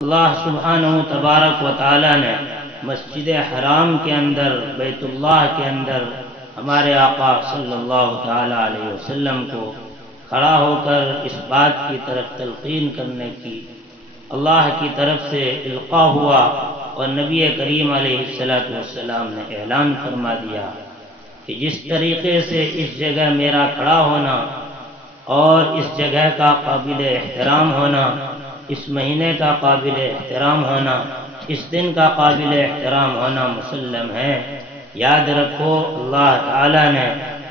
اللہ سبحانہ تبارک و تعالی نے مسجد حرام کے اندر، بیت اللہ کے اندر ہمارے آقا صلی اللہ تعالی علیہ وسلم کو کھڑا ہو کر اس بات کی طرف تلقین کرنے کی اللہ کی طرف سے القاء ہوا، اور نبی کریم علیہ السلام نے اعلان فرما دیا کہ جس طریقے سے اس جگہ میرا کھڑا ہونا اور اس جگہ کا قابل احترام ہونا، اس مہینے کا قابل احترام ہونا، اس دن کا قابل احترام ہونا مسلم ہے، یاد رکھو اللہ تعالی نے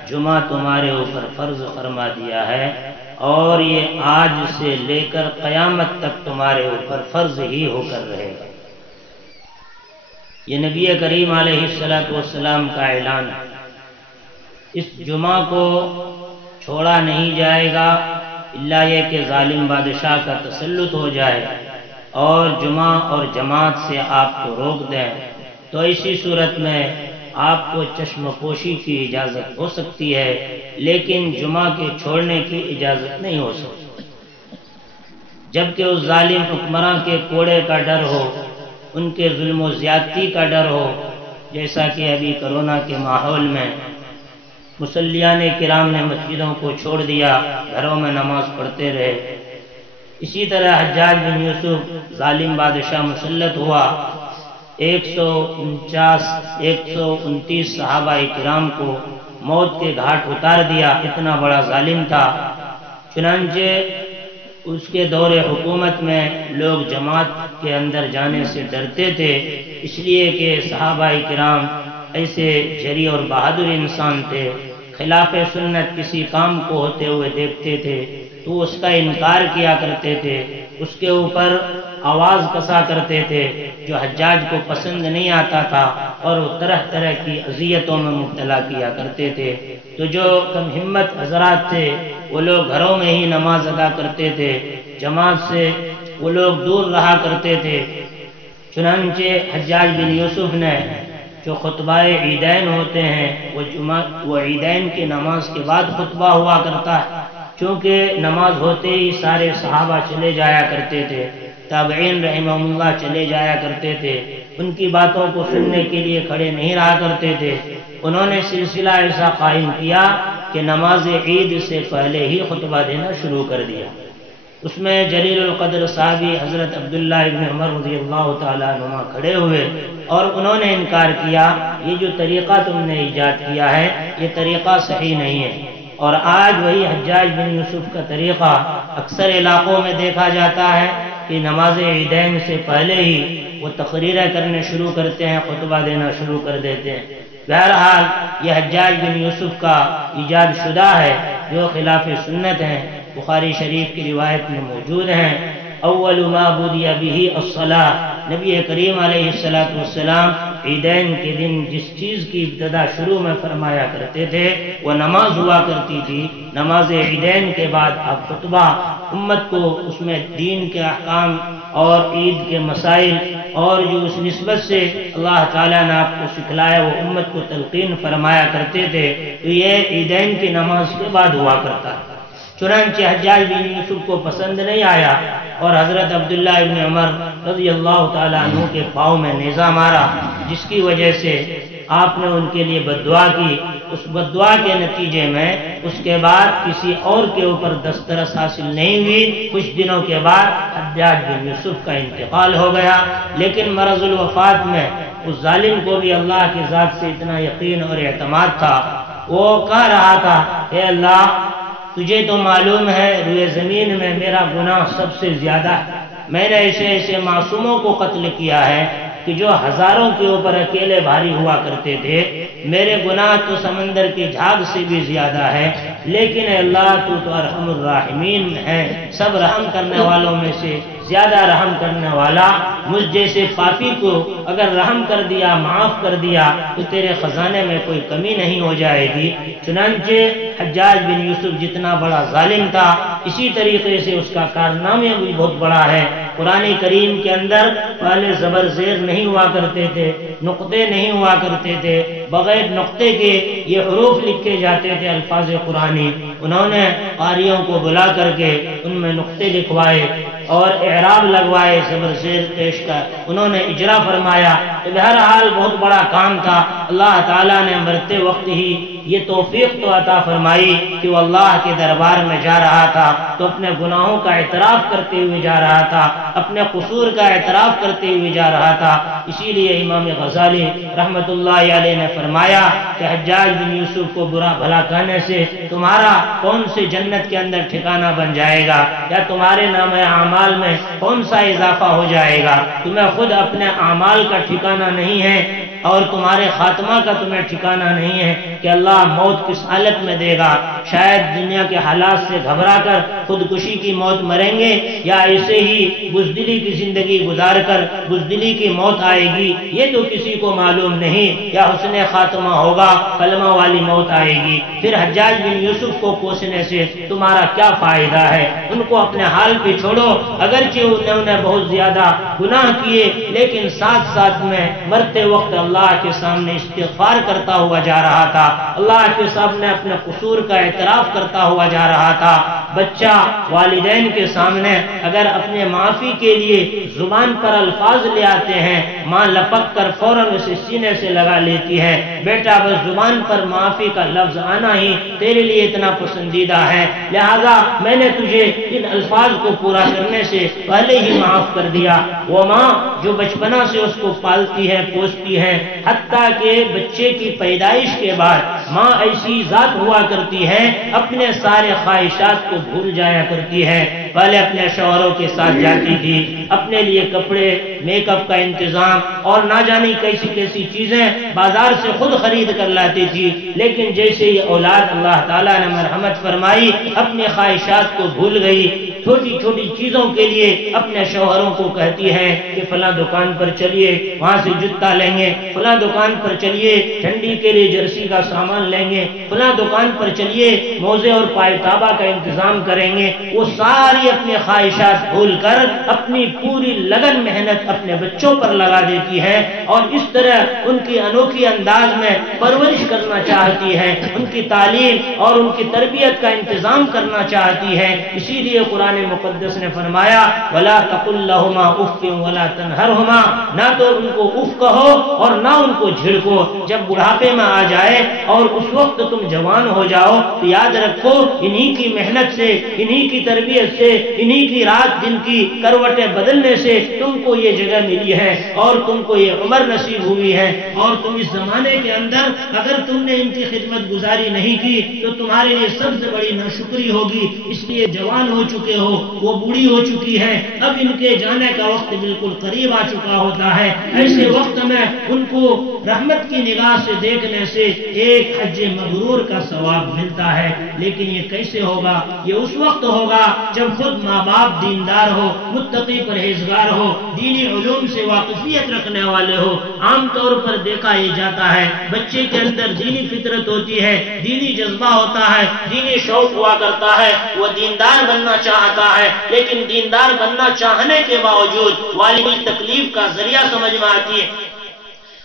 جمعہ تمہارے اوپر فرض فرما دیا ہے، اور یہ آج سے لے کر قیامت تک تمہارے اوپر فرض ہی ہو کر رہے گا۔ یہ نبی کریم علیہ السلام کا اعلان ہے۔ اس جمعہ کو چھوڑا نہیں جائے گا الا یہ کہ ظالم بادشاہ کا تسلط ہو جائے اور جمعہ اور جماعت سے آپ کو روک دیں، تو اسی صورت میں آپ کو چشم پوشی کی اجازت ہو سکتی ہے، لیکن جمعہ کے چھوڑنے کی اجازت نہیں ہو سکتی، جبکہ اس ظالم حکمراں کے کوڑے کا ڈر ہو، ان کے ظلم و زیادتی کا ڈر ہو، جیسا کہ ابھی کرونا کے ماحول میں مصلیان کرام نے مسجدوں کو چھوڑ دیا، گھروں میں نماز پڑھتے رہے۔ اسی طرح حجاج بن یوسف ظالم بادشاہ مسلط ہوا، 129 صحابہ کرام کو موت کے گھاٹ اتار دیا، اتنا بڑا ظالم تھا۔ چنانچہ اس کے دور حکومت میں لوگ جماعت کے اندر جانے سے ڈرتے تھے، اس لیے کہ صحابہ کرام ایسے جری اور بہادر انسان تھے، خلاف سنت کسی کام کو ہوتے ہوئے دیکھتے تھے تو اس کا انکار کیا کرتے تھے، اس کے اوپر آواز کسا کرتے تھے، جو حجاج کو پسند نہیں آتا تھا، اور وہ طرح طرح کی اذیتوں میں مبتلا کیا کرتے تھے۔ تو جو کم ہمت حضرات تھے وہ لوگ گھروں میں ہی نماز ادا کرتے تھے، جماعت سے وہ لوگ دور رہا کرتے تھے۔ چنانچہ حجاج بن یوسف نے جو خطبہ عیدین ہوتے ہیں وہ عیدین کی نماز کے بعد خطبہ ہوا کرتا ہے، چونکہ نماز ہوتے ہی سارے صحابہ چلے جایا کرتے تھے، تابعین رحمہم اللہ چلے جایا کرتے تھے، ان کی باتوں کو سننے کے لیے کھڑے نہیں رہا کرتے تھے۔ انہوں نے سلسلہ ایسا قائم کیا کہ نماز عید سے پہلے ہی خطبہ دینا شروع کر دیا۔ اس میں جلیل القدر صحابی حضرت عبداللہ ابن عمر رضی اللہ تعالیٰ عنہما کھڑے ہوئے اور انہوں نے انکار کیا، یہ جو طریقہ تم نے ایجاد کیا ہے یہ طریقہ صحیح نہیں ہے۔ اور آج وہی حجاج بن یوسف کا طریقہ اکثر علاقوں میں دیکھا جاتا ہے کہ نماز عیدین سے پہلے ہی وہ تقریریں کرنے شروع کرتے ہیں، خطبہ دینا شروع کر دیتے ہیں۔ بہرحال یہ حجاج بن یوسف کا ایجاد شدہ ہے جو خلاف سنت ہیں، بخاری شریف کی روایت میں موجود ہیں۔ اول ما بدی بہ الصلاۃ، نبی کریم علیہ السلام عیدین کے دن جس چیز کی ابتدا شروع میں فرمایا کرتے تھے وہ نماز ہوا کرتی تھی۔ نماز عیدین کے بعد آپ خطبہ امت کو اس میں دین کے احکام اور عید کے مسائل اور جو اس نسبت سے اللہ تعالیٰ نے آپ کو سکھلایا وہ امت کو تلقین فرمایا کرتے تھے، تو یہ عیدین کی نماز کے بعد ہوا کرتا ہے۔ چنانچہ حجاج بن یوسف کو پسند نہیں آیا اور حضرت عبداللہ ابن عمر رضی اللہ تعالیٰ عنہ کے پاؤں میں نیزہ مارا، جس کی وجہ سے آپ نے ان کے لیے بددعا کی۔ اس بددعا کے نتیجے میں اس کے بعد کسی اور کے اوپر دسترس حاصل نہیں ہوئی۔ کچھ دنوں کے بعد حجاج بن یوسف کا انتقال ہو گیا، لیکن مرض الوفات میں اس ظالم کو بھی اللہ کی ذات سے اتنا یقین اور اعتماد تھا، وہ کہہ رہا تھا، اے اللہ تجھے تو معلوم ہے روئے زمین میں میرا گناہ سب سے زیادہ ہے، میں نے ایسے ایسے معصوموں کو قتل کیا ہے کہ جو ہزاروں کے اوپر اکیلے بھاری ہوا کرتے تھے، میرے گناہ تو سمندر کی جھاگ سے بھی زیادہ ہے، لیکن اے اللہ تو ارحم الراحمین ہے، سب رحم کرنے والوں میں سے زیادہ رحم کرنے والا، مجھ جیسے پاپی کو اگر رحم کر دیا، معاف کر دیا تو تیرے خزانے میں کوئی کمی نہیں ہو جائے گی۔ چنانچہ حجاج بن یوسف جتنا بڑا ظالم تھا اسی طریقے سے اس کا کارنامہ بھی بہت بڑا ہے۔ قرآن کریم کے اندر پہلے زبر زیر نہیں ہوا کرتے تھے، نقطے نہیں ہوا کرتے تھے، بغیر نقطے کے یہ حروف لکھے جاتے تھے الفاظ قرآنی، انہوں نے قاریوں کو بلا کر کے ان میں نقطے لکھوائے، اور اعراب لگوائے، زبر زیر پیش کا انہوں نے اجرا فرمایا۔ بہرحال بہت بڑا کام تھا، اللہ تعالیٰ نے مرتے وقت ہی یہ توفیق تو عطا فرمائی کہ وہ اللہ کے دربار میں جا رہا تھا تو اپنے گناہوں کا اعتراف کرتے ہوئے جا رہا تھا، اپنے قصور کا اعتراف کرتے ہوئے جا رہا تھا۔ اسی لیے امام غزالی رحمت اللہ علیہ نے فرمایا کہ حجاج بن یوسف کو برا بھلا کہنے سے تمہارا کون سے جنت کے اندر ٹھکانہ بن جائے گا، یا تمہارے نام اعمال میں کون سا اضافہ ہو جائے گا؟ تمہیں خود اپنے اعمال کا ٹھکانہ نہیں ہے اور تمہارے خاتمہ کا تمہیں ٹھکانہ نہیں ہے کہ اللہ موت کس حالت میں دے گا۔ شاید دنیا کے حالات سے گھبرا کر خودکشی کی موت مریں گے، یا ایسے ہی بزدلی کی زندگی گزار کر بزدلی کی موت آئے گی، یہ تو کسی کو معلوم نہیں، یا حسن خاتمہ ہوگا، کلمہ والی موت آئے گی۔ پھر حجاج بن یوسف کو کوسنے سے تمہارا کیا فائدہ ہے؟ ان کو اپنے حال پہ چھوڑو، اگرچہ انہوں نے بہت زیادہ گناہ کیے لیکن ساتھ ساتھ میں مرتے وقت اللہ کے سامنے استغفار کرتا ہوا جا رہا تھا، اللہ کے سامنے اپنے قصور کا اعتراف کرتا ہوا جا رہا تھا۔ بچہ والدین کے سامنے اگر اپنے معافی کے لیے زبان پر الفاظ لے آتے ہیں، ماں لپک کر فوراً اسے سینے سے لگا لیتی ہے، بیٹا بس زبان پر معافی کا لفظ آنا ہی تیرے لیے اتنا پسندیدہ ہے، لہذا میں نے تجھے ان الفاظ کو پورا کرنے سے پہلے ہی معاف کر دیا۔ وہ ماں جو بچپنا سے اس کو پالتی ہے، پوستی ہے، حتیٰ کہ بچے کی پیدائش کے بعد ماں ایسی ذات ہوا کرتی ہے اپنے سارے خواہشات کو بھول جایا کرتی ہے۔ پہلے اپنے شوہروں کے ساتھ جاتی تھی، اپنے لیے کپڑے، میک اپ کا انتظام اور نہ جانے کیسی کیسی چیزیں بازار سے خود خرید کر لاتی تھی، لیکن جیسے یہ اولاد اللہ تعالیٰ نے مرحمت فرمائی اپنے خواہشات کو بھول گئی، چھوٹی چھوٹی چیزوں کے لیے اپنے شوہروں کو کہتی ہے کہ فلاں دکان پر چلیے، وہاں سے جوتا لیں گے، فلاں دکان پر چلیے ٹھنڈی کے لیے جرسی کا سامان لیں گے، فلاں دکان پر چلیے موزے اور پائتابہ کا انتظام کریں گے۔ وہ ساری اپنے خواہشات بھول کر اپنی پوری لگن محنت اپنے بچوں پر لگا دیتی ہے، اور اس طرح ان کی انوکھی انداز میں پرورش کرنا چاہتی ہے، ان کی تعلیم اور ان کی تربیت کا انتظام کرنا چاہتی ہے۔ اسی لیے قرآن مقدس نے فرمایا وَلَا تَقُلْ لَهُمَا أُفٍّ وَلَا تَنْهَرْهُمَا، نہ تو ان کو اف کہو اور نہ ان کو جھڑکو۔ جب بڑھاپے میں آ جائے اور اس وقت تم جوان ہو جاؤ تو یاد رکھو انہی کی محنت سے، انہی کی تربیت سے، انہی کی رات دن کی کروٹیں بدلنے سے تم کو یہ جگہ ملی ہے اور تم کو یہ عمر نصیب ہوئی ہے، اور تم اس زمانے کے اندر اگر تم نے ان کی خدمت گزاری نہیں کی تو تمہارے لیے سب سے بڑی ناشکری ہوگی۔ اس لیے جوان ہو چکے ہو، وہ بوڑھی ہو چکی ہے، اب ان کے جانے کا وقت بالکل قریب آ چکا ہوتا ہے، ایسے وقت میں ان کو رحمت کی نگاہ سے دیکھنے سے ایک حج مبرور کا ثواب ملتا ہے۔ لیکن یہ کیسے ہوگا؟ یہ اس وقت ہوگا جب خود ماں باپ دیندار ہو، متقی پرہیزگار ہو، دینی علوم سے واقفیت رکھنے والے ہو۔ عام طور پر دیکھا یہ جاتا ہے بچے کے اندر دینی فطرت ہوتی ہے، دینی جذبہ ہوتا ہے، دینی شوق ہوا کرتا ہے، وہ دیندار بننا چاہتا ہے، لیکن دیندار بننا چاہنے کے باوجود والدی تکلیف کا ذریعہ سمجھ میں آتی ہے،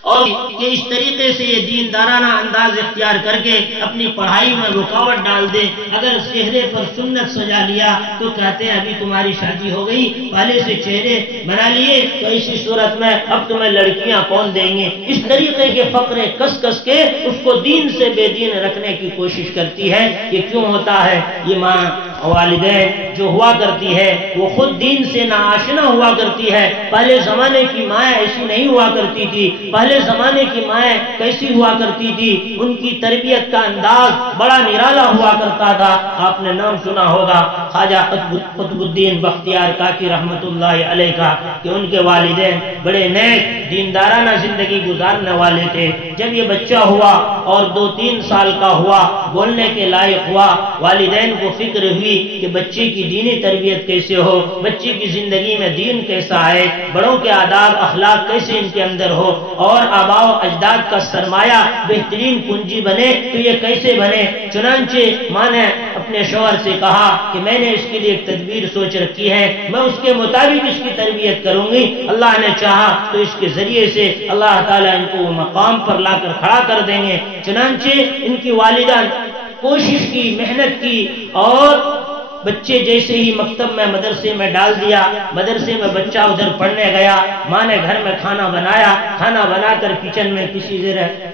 اور یہ اس طریقے سے یہ دیندارانہ انداز اختیار کر کے اپنی پڑھائی میں رکاوٹ ڈال دے۔ اگر چہرے پر سنت سجا لیا تو کہتے ہیں ابھی تمہاری شادی ہو گئی، پہلے سے چہرے بنا لیے تو اسی صورت میں اب تمہیں لڑکیاں کون دیں گے؟ اس طریقے کے فقرے کس کس کے اس کو دین سے بے دین رکھنے کی کوشش کرتی ہے۔ یہ کیوں ہوتا ہے؟ یہ ماں والدین جو ہوا کرتی ہے وہ خود دین سے ناآشنا ہوا کرتی ہے۔ پہلے زمانے کی مائیں ایسی نہیں ہوا کرتی تھی، پہلے زمانے کی مائیں کیسی ہوا کرتی تھی؟ ان کی تربیت کا انداز بڑا نرالا ہوا کرتا تھا۔ آپ نے نام سنا ہوگا خواجہ قطب الدین بختیار کاکی رحمت اللہ علیہ کا، کہ ان کے والدین بڑے نیک دیندارانہ زندگی گزارنے والے تھے۔ جب یہ بچہ ہوا اور 2-3 سال کا ہوا، بولنے کے لائق ہوا، والدین کو فکر ہوئی کہ بچے کی دینی تربیت کیسے ہو، بچے کی زندگی میں دین کیسا آئے، بڑوں کے آداب اخلاق کیسے ان کے اندر ہو، اور آباء و اجداد کا سرمایہ بہترین کنجی بنے تو یہ کیسے بنے۔ چنانچہ ماں نے اپنے شوہر سے کہا کہ میں نے اس کے لیے ایک تدبیر سوچ رکھی ہے، میں اس کے مطابق اس کی تربیت کروں گی، اللہ نے چاہا تو اس کے ذریعے سے اللہ تعالیٰ ان کو مقام پر لا کر کھڑا کر دیں گے۔ چنانچہ ان کی والدہ کوشش کی، محنت کی، اور بچے جیسے ہی مکتب میں مدرسے میں ڈال دیا، مدرسے میں بچہ ادھر پڑھنے گیا، ماں نے گھر میں کھانا بنایا، کھانا بنا کر کچن میں کسی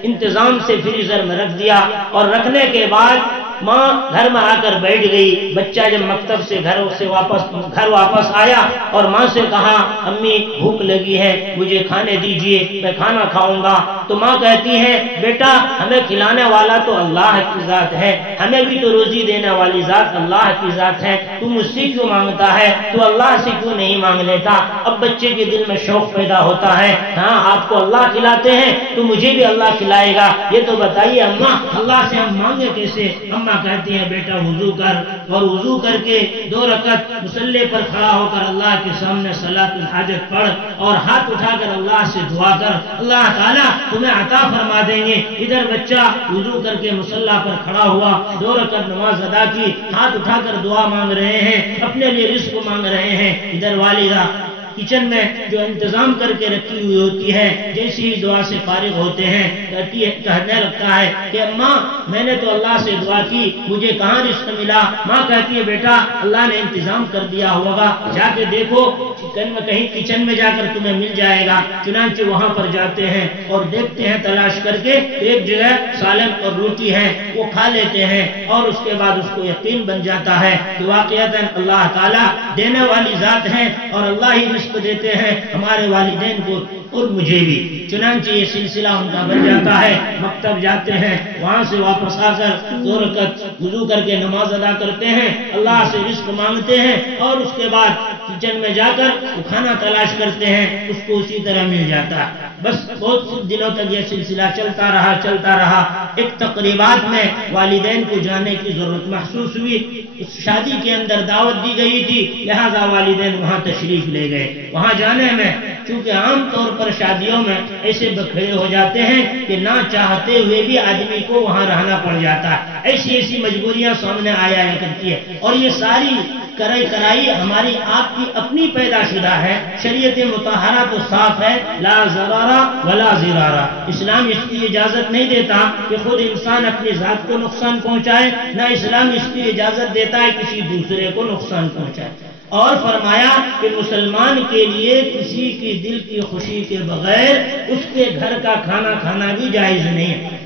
انتظام سے فریزر میں رکھ دیا، اور رکھنے کے بعد ماں گھر میں آ کر بیٹھ گئی۔ بچہ جب مکتب سے گھر واپس آیا اور ماں سے کہا امی بھوک لگی ہے، مجھے کھانے دیجئے، میں کھانا کھاؤں گا، تو ماں کہتی ہے بیٹا ہمیں کھلانے والا تو اللہ کی ذات ہے، ہمیں بھی تو روزی دینے والی ذات اللہ کی ذات ہے، تو مجھ سے کیوں مانگتا ہے، تو اللہ سے کیوں نہیں مانگ لیتا؟ اب بچے کے دل میں شوق پیدا ہوتا ہے، ہاں آپ کو اللہ کھلاتے ہیں تو مجھے بھی اللہ کھلائے گا، یہ تو بتائیے اماں اللہ سے ہم مانگے کیسے؟ اماں کہتی ہیں بیٹا وضو کر، اور وضو کر کے 2 رکعت مصلی پر کھڑا ہو کر اللہ کے سامنے صلاۃ الحاجت پڑھ، اور ہاتھ اٹھا کر اللہ سے دعا کر، اللہ تعالیٰ تمہیں عطا فرما دیں گے۔ ادھر بچہ وضو کر کے مصلی پر کھڑا ہوا، 2 رکعت نماز ادا کی، ہاتھ اٹھا کر دعا مانگ رہے ہیں، اپنے لیے رزق مانگ رہے ہیں۔ ادھر والدہ کچن میں جو انتظام کر کے رکھی ہوئی ہوتی ہے، جیسی ہی دعا سے فارغ ہوتے ہیں کہنے لگتا ہے کہ اماں میں نے تو اللہ سے دعا کی، مجھے کہاں رزق ملا؟ ماں کہتی ہے بیٹا اللہ نے انتظام کر دیا ہوگا، جا کے دیکھو کہیں کچن میں جا کر تمہیں مل جائے گا۔ چنانچہ وہاں پر جاتے ہیں اور دیکھتے ہیں تلاش کر کے، ایک جگہ سالن اور روٹی ہے، وہ کھا لیتے ہیں، اور اس کے بعد اس کو یقین بن جاتا ہے کہ واقعتاً اللہ تعالیٰ دینے والی ذات ہے، اور اللہ ہی رزق دیتے ہیں ہمارے والدین کو اور مجھے بھی۔ چنانچہ یہ سلسلہ ان کا بن جاتا ہے، مکتب جاتے ہیں، وہاں سے واپس آ کر 2 رکعت وضو کر کے نماز ادا کرتے ہیں، اللہ سے رزق مانگتے ہیں، اور اس کے بعد کچن میں جا کر کھانا تلاش کرتے ہیں، اس کو اسی طرح مل جاتا ہے۔ بس بہت دنوں تک یہ سلسلہ چلتا رہا۔ ایک تقریبات میں والدین کو جانے کی ضرورت محسوس ہوئی، اس شادی کے اندر دعوت دی گئی تھی، لہذا والدین وہاں تشریف لے گئے۔ وہاں جانے میں چونکہ عام طور پر شادیوں میں ایسے بکھرے ہو جاتے ہیں کہ نہ چاہتے ہوئے بھی آدمی کو وہاں رہنا پڑ جاتا ہے، ایسی مجبوریاں سامنے آیا کرتی ہے، اور یہ ساری کرائی ہماری آپ کی اپنی پیدا شدہ ہے۔ شریعت مطہرہ تو صاف ہے، لا ضرارہ ولا ضرارہ، اسلام اس کی اجازت نہیں دیتا کہ خود انسان اپنی ذات کو نقصان پہنچائے، نہ اسلام اس کی اجازت دیتا ہے کسی دوسرے کو نقصان پہنچائے، اور فرمایا کہ مسلمان کے لیے کسی کی دل کی خوشی کے بغیر اس کے گھر کا کھانا کھانا بھی جائز نہیں ہے۔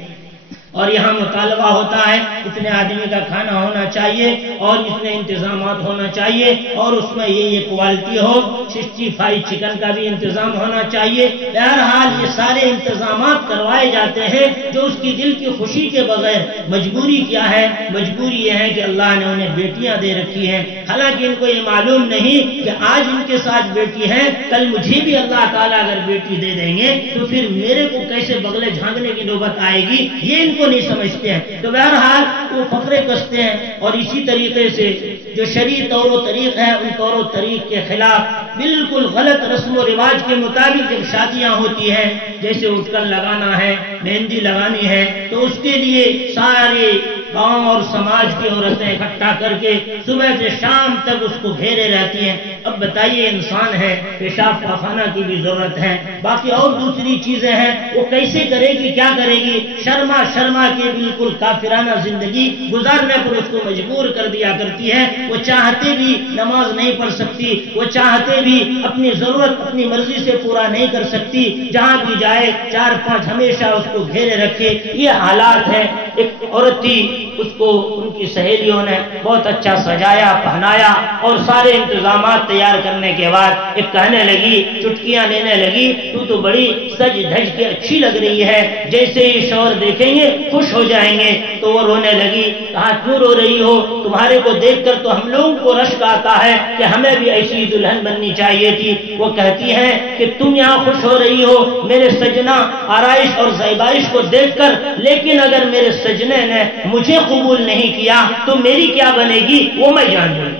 اور یہاں مطالبہ ہوتا ہے اتنے آدمی کا کھانا ہونا چاہیے اور اتنے انتظامات ہونا چاہیے اور اس میں یہ کوالٹی ہو، 65 چکن کا بھی انتظام ہونا چاہیے۔ بہرحال یہ سارے انتظامات کروائے جاتے ہیں جو اس کی دل کی خوشی کے بغیر۔ مجبوری کیا ہے؟ مجبوری یہ ہے کہ اللہ نے انہیں بیٹیاں دے رکھی ہیں، حالانکہ ان کو یہ معلوم نہیں کہ آج ان کے ساتھ بیٹی ہے، کل مجھے بھی اللہ تعالیٰ اگر بیٹی دے دیں گے تو پھر میرے کو کیسے بغلے جھانکنے کی نوبت آئے گی، یہ ان کو نہیں سمجھتے ہیں۔ تو بہرحال وہ فقرے کستے ہیں، اور اسی طریقے سے جو شرعی طور و طریق ہے ان طور و طریق کے خلاف بالکل غلط رسم و رواج کے مطابق جب شادیاں ہوتی ہیں، جیسے اٹکن لگانا ہے، مہندی لگانی ہے، تو اس کے لیے سارے گاؤں اور سماج کی عورتیں اکٹھا کر کے صبح سے شام تک اس کو گھیرے رہتی ہیں۔ اب بتائیے انسان ہے، پیشاب پاخانہ کی بھی ضرورت ہے، باقی اور دوسری چیزیں ہیں، وہ کیسے کرے گی، کیا کرے گی؟ شرما کے بالکل کافرانہ زندگی گزارنے پر اس کو مجبور کر دیا کرتی ہے۔ وہ چاہتے بھی نماز نہیں پڑھ سکتی، وہ چاہتے بھی اپنی ضرورت اپنی مرضی سے پورا نہیں کر سکتی، جہاں بھی جائے 4-5 ہمیشہ اس کو گھیرے رکھے۔ یہ حالات ہے۔ ایک عورت تھی، اس کو ان کی سہیلیوں نے بہت اچھا سجایا پہنایا اور سارے انتظامات تیار کرنے کے بعد ایک کہنے لگی، چٹکیاں لینے لگی، تو بڑی سج دھج کے اچھی لگ رہی ہے، جیسے ہی شوہر دیکھیں گے خوش ہو جائیں گے۔ تو وہ رونے لگی، کہا کیوں رو رہی ہو؟ تمہارے کو دیکھ کر تو ہم لوگوں کو رشک آتا ہے کہ ہمیں بھی ایسی دلہن بننی چاہیے تھی۔ وہ کہتی ہے کہ تم یہاں خوش ہو رہی ہو میرے سجنا آرائش اور زیبائش کو دیکھ کر، لیکن اگر میرے سجنے نے مجھے قبول نہیں کیا تو میری کیا بنے گی وہ میں جان لوں۔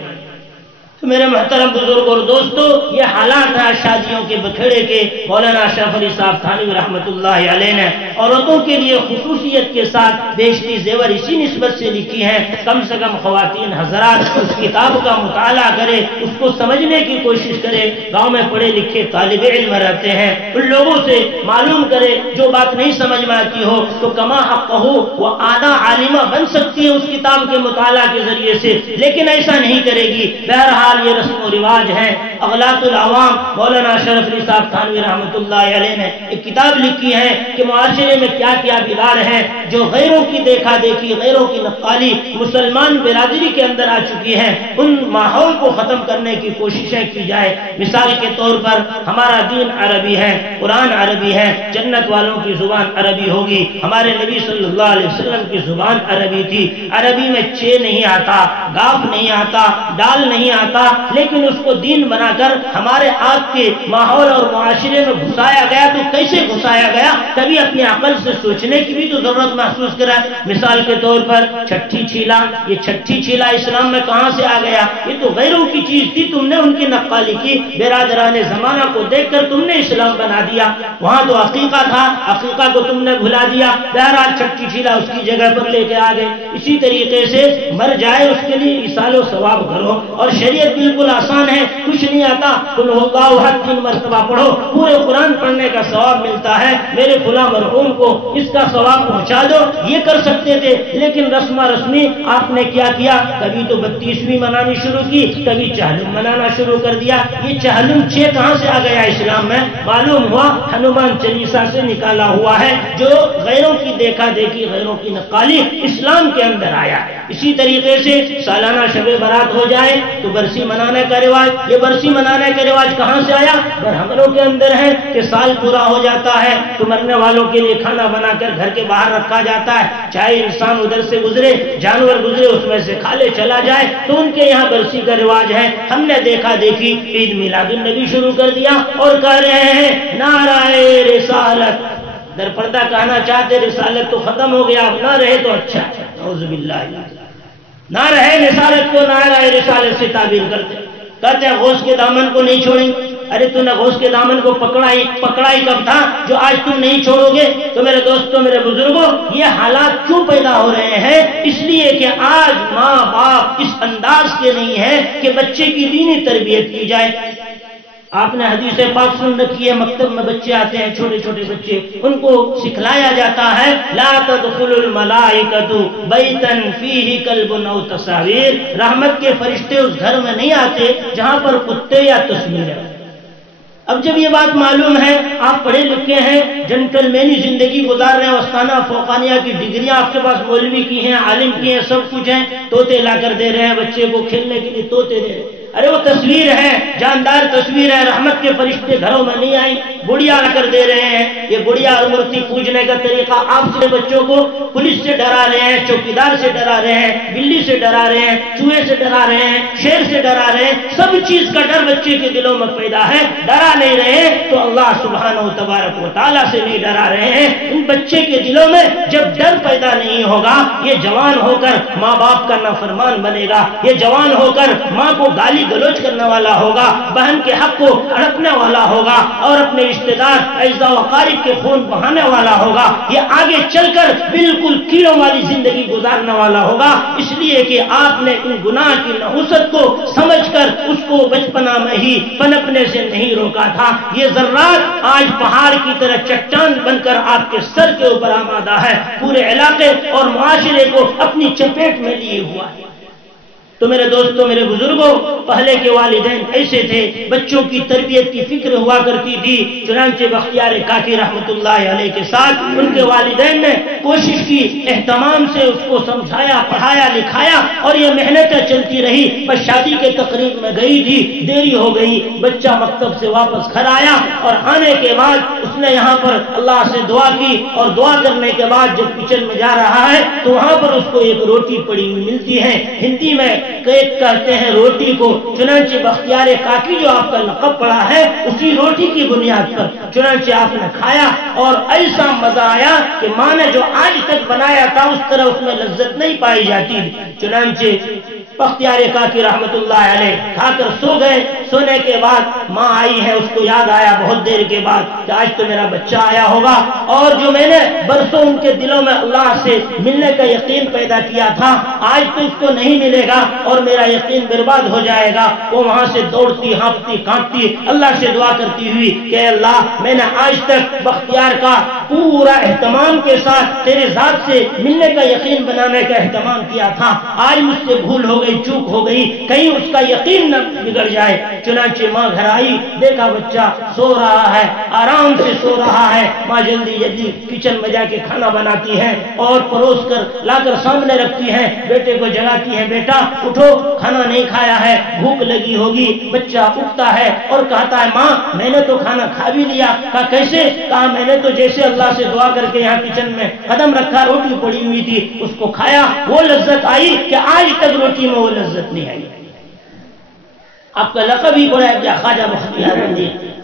تو میرے محترم بزرگ اور دوستو، یہ حالات ہیں شادیوں کے بکھیڑے کے۔ مولانا اشرف علی صاحب تھانوی رحمۃ اللہ علیہ نے عورتوں کے لیے خصوصیت کے ساتھ بیشتی زیور اسی نسبت سے لکھی ہیں، کم سے کم خواتین حضرات اس کتاب کا مطالعہ کرے، اس کو سمجھنے کی کوشش کرے۔ گاؤں میں پڑھے لکھے طالب علم رہتے ہیں، ان لوگوں سے معلوم کرے، جو بات نہیں سمجھ میں آتی ہو تو کما حق ہو وہ آدھا عالمہ بن سکتی ہے اس کتاب کے مطالعہ کے ذریعے سے، لیکن ایسا نہیں کرے گی۔ بہرحال یہ رسم و رواج ہیں۔ اغلاط العوام مولانا اشرف علی صاحب تھانوی رحمۃ اللہ علیہ نے ایک کتاب لکھی ہے کہ معاشرے میں کیا کیا بگاڑ ہیں، جو غیروں کی دیکھا دیکھی، غیروں کی نقالی مسلمان برادری کے اندر آ چکی ہے، ان ماحول کو ختم کرنے کی کوششیں کی جائے۔ مثال کے طور پر ہمارا دین عربی ہے، قرآن عربی ہے، جنت والوں کی زبان عربی ہوگی۔ ہمارے نبی صلی اللہ علیہ وسلم کی زبان عربی تھی، عربی میں چے نہیں آتا، گاف نہیں آتا، ڈال نہیں آتا، لیکن اس کو دین بنا کر ہمارے آپ کے ماحول اور معاشرے میں گھسایا گیا۔ تو کیسے گھسایا گیا؟ کبھی اپنی عقل سے سوچنے کی بھی تو ضرورت محسوس کرا۔ مثال کے طور پر چھٹی چھیلا، یہ چھٹی چھیلا اسلام میں کہاں سے آ گیا؟ یہ تو غیروں کی چیز تھی، تم نے ان کی نقالی کی، برادران زمانہ کو دیکھ کر تم نے اسلام بنا دیا۔ وہاں تو عقیقہ تھا، عقیقہ کو تم نے بھلا دیا، بہرحال چھٹی چھیلا اس کی جگہ پر لے کے آ گئے۔ اسی طریقے سے مر جائے اس کے لیے ایصال و ثواب کرو، اور شریعت بالکل آسان ہے، کچھ نہیں آتا، قل هو اللہ احد 3 مرتبہ پڑھو، پورے قرآن پڑھنے کا ثواب ملتا ہے، میرے فلاں مرحوم کو اس کا ثواب پہنچا دو۔ یہ کر سکتے تھے، لیکن رسم رسمی آپ نے کیا کیا؟ کبھی تو 32ویں منانی شروع کی، کبھی چہلم منانا شروع کر دیا۔ یہ چہلم 6 کہاں سے آ گیا اسلام میں؟ معلوم ہوا ہنومان چالیسا سے نکالا ہوا ہے، جو غیروں کی دیکھا دیکھی، غیروں کی نقالی اسلام کے اندر آیا۔ اسی طریقے سے سالانہ شب برات ہو جائے تو برسی منانے کا رواج، یہ برسی منانے کا رواج کہاں سے آیا؟ برہمنوں کے اندر ہے کہ سال پورا ہو جاتا ہے تو مرنے والوں کے لیے کھانا بنا کر گھر کے باہر رکھا جاتا ہے، چاہے انسان ادھر سے گزرے، جانور گزرے، اس میں سے کھا لے چلا جائے، تو ان کے یہاں برسی کا رواج ہے۔ ہم نے دیکھا دیکھی عید میلاد النبی شروع کر دیا اور کہہ رہے ہیں نعرہ رسالت، در پردہ کہنا چاہتے رسالت تو ختم ہو گیا، اب نہ رہے تو اچھا، اعوذ باللہ، نہ رہے رسالت کو نعرہ رسالت سے تعبیر کرتے، کہتے ہیں غوث کے دامن کو نہیں چھوڑیں۔ ارے تو نے غوث کے دامن کو پکڑائی کب تھا جو آج تم نہیں چھوڑو گے؟ تو میرے دوستوں، میرے بزرگوں، یہ حالات کیوں پیدا ہو رہے ہیں؟ اس لیے کہ آج ماں باپ اس انداز کے نہیں ہیں کہ بچے کی دینی تربیت کی جائے۔ آپ نے حدیث پاک سن رکھی ہے، مکتب میں بچے آتے ہیں، چھوٹے چھوٹے بچے، ان کو سکھلایا جاتا ہے لا تدخل الملائکۃ بیتا فیہ کلب او تصاویر، رحمت کے فرشتے اس گھر میں نہیں آتے جہاں پر کتے یا تصویریں۔ اب جب یہ بات معلوم ہے، آپ پڑھے لکھے ہیں، جنٹل مینی زندگی گزار رہے ہیں، وسطانہ فوقانیہ کی ڈگریاں آپ کے پاس مولوی کی ہیں، عالم کی ہیں، سب کچھ ہیں، طوطے لا کر دے رہے ہیں بچے کو کھیلنے کے لیے، طوطے دے رہے ہیں۔ ارے وہ تصویر ہے، جاندار تصویر ہے، رحمت کے فرشتے گھروں میں نہیں آئی، گڑیا لا کر دے رہے ہیں۔ یہ گڑیا اور مورتی پوجنے کا طریقہ، آپ سے بچوں کو پولیس سے ڈرا رہے ہیں، چوکیدار سے ڈرا رہے ہیں، بلی سے ڈرا رہے ہیں، چوہے سے ڈرا رہے ہیں، شیر سے ڈرا رہے ہیں، سب چیز کا ڈر بچے کے دلوں میں پیدا ہے۔ ڈرا نہیں رہے تو اللہ سبحانہ و تبارک و تعالیٰ سے بھی ڈرا رہے ہیں۔ ان بچے کے دلوں میں جب ڈر پیدا نہیں ہوگا، یہ جوان ہو کر ماں باپ کا نافرمان بنے گا، یہ جوان ہو کر ماں کو گالی گلوچ کرنے والا ہوگا، بہن کے حق کو ہڑپنے والا ہوگا، اور اپنے رشتہ دار اعزاء و اقارب کے خون بہانے والا ہوگا۔ یہ آگے چل کر بالکل کیڑوں والی زندگی گزارنے والا ہوگا۔ اس لیے کہ آپ نے ان گناہ کی نحوست کو سمجھ کر اس کو بچپنا میں ہی پنپنے سے نہیں روکا تھا۔ یہ ذرات آج پہاڑ کی طرح چٹان بن کر آپ کے سر کے اوپر آمادہ ہے، پورے علاقے اور معاشرے کو اپنی چپیٹ میں لیے ہوا ہے۔ تو میرے دوستوں، میرے بزرگوں، پہلے کے والدین ایسے تھے، بچوں کی تربیت کی فکر ہوا کرتی تھی۔ چنانچہ بختیار کاکی رحمت اللہ علیہ کے ساتھ ان کے والدین نے کوشش کی، اہتمام سے اس کو سمجھایا، پڑھایا، لکھایا، اور یہ محنتیں چلتی رہی۔ بس شادی کے تقریب میں گئی تھی، دیری ہو گئی، بچہ مکتب سے واپس گھر آیا، اور آنے کے بعد اس نے یہاں پر اللہ سے دعا کی، اور دعا کرنے کے بعد جب کچن میں جا رہا ہے تو وہاں پر اس کو ایک روٹی پڑی ہوئی ملتی ہے۔ ہندی میں کیک کہتے ہیں روٹی کو، چنانچہ بختیار کاکی جو آپ کا لقب پڑا ہے اسی روٹی کی بنیاد پر چنانچہ آپ نے کھایا اور ایسا مزہ آیا کہ ماں نے جو آج تک بنایا تھا اس طرح اس میں لذت نہیں پائی جاتی. چنانچہ بختیار کاکی رحمت اللہ علیہ کھا کر سو گئے. سونے کے بعد ماں آئی ہے, اس کو یاد آیا بہت دیر کے بعد کہ آج تو میرا بچہ آیا ہوگا, اور جو میں نے برسوں ان کے دلوں میں اللہ سے ملنے کا یقین پیدا کیا تھا آج تو اس کو نہیں ملے گا اور میرا یقین برباد ہو جائے گا. وہ وہاں سے دوڑتی ہانپتی کانپتی اللہ سے دعا کرتی ہوئی کہ اللہ میں نے آج تک بختیار کا پورا اہتمام کے ساتھ تیرے ذات سے ملنے کا یقین بنانے کا اہتمام کیا تھا, آج مجھ سے بھول ہو گئی, چوک ہو گئی, کہیں اس کا یقین نہ بگڑ جائے. چنانچہ ماں گھر آئی, دیکھا بچہ سو رہا ہے, آرام سے سو رہا ہے. ماں جلدی جلدی کچن میں جا کے کھانا بناتی ہے اور پروس کر لا کر سامنے رکھتی ہے. بیٹے کو جگاتی ہے, بیٹا اٹھو, کھانا نہیں کھایا ہے, بھوک لگی ہوگی. بچہ اٹھتا ہے اور کہتا ہے ماں میں نے تو کھانا کھا بھی لیا. کہا کیسے؟ کہا میں نے تو جیسے اللہ سے دعا کر کے یہاں کچن میں قدم رکھا روٹی پڑی ہوئی تھی اس کو کھایا, وہ لذت آئی کہ آج تک روٹی میں وہ لذت نہیں آئی. آپ کا لقب ہی بڑا ہے خواجہ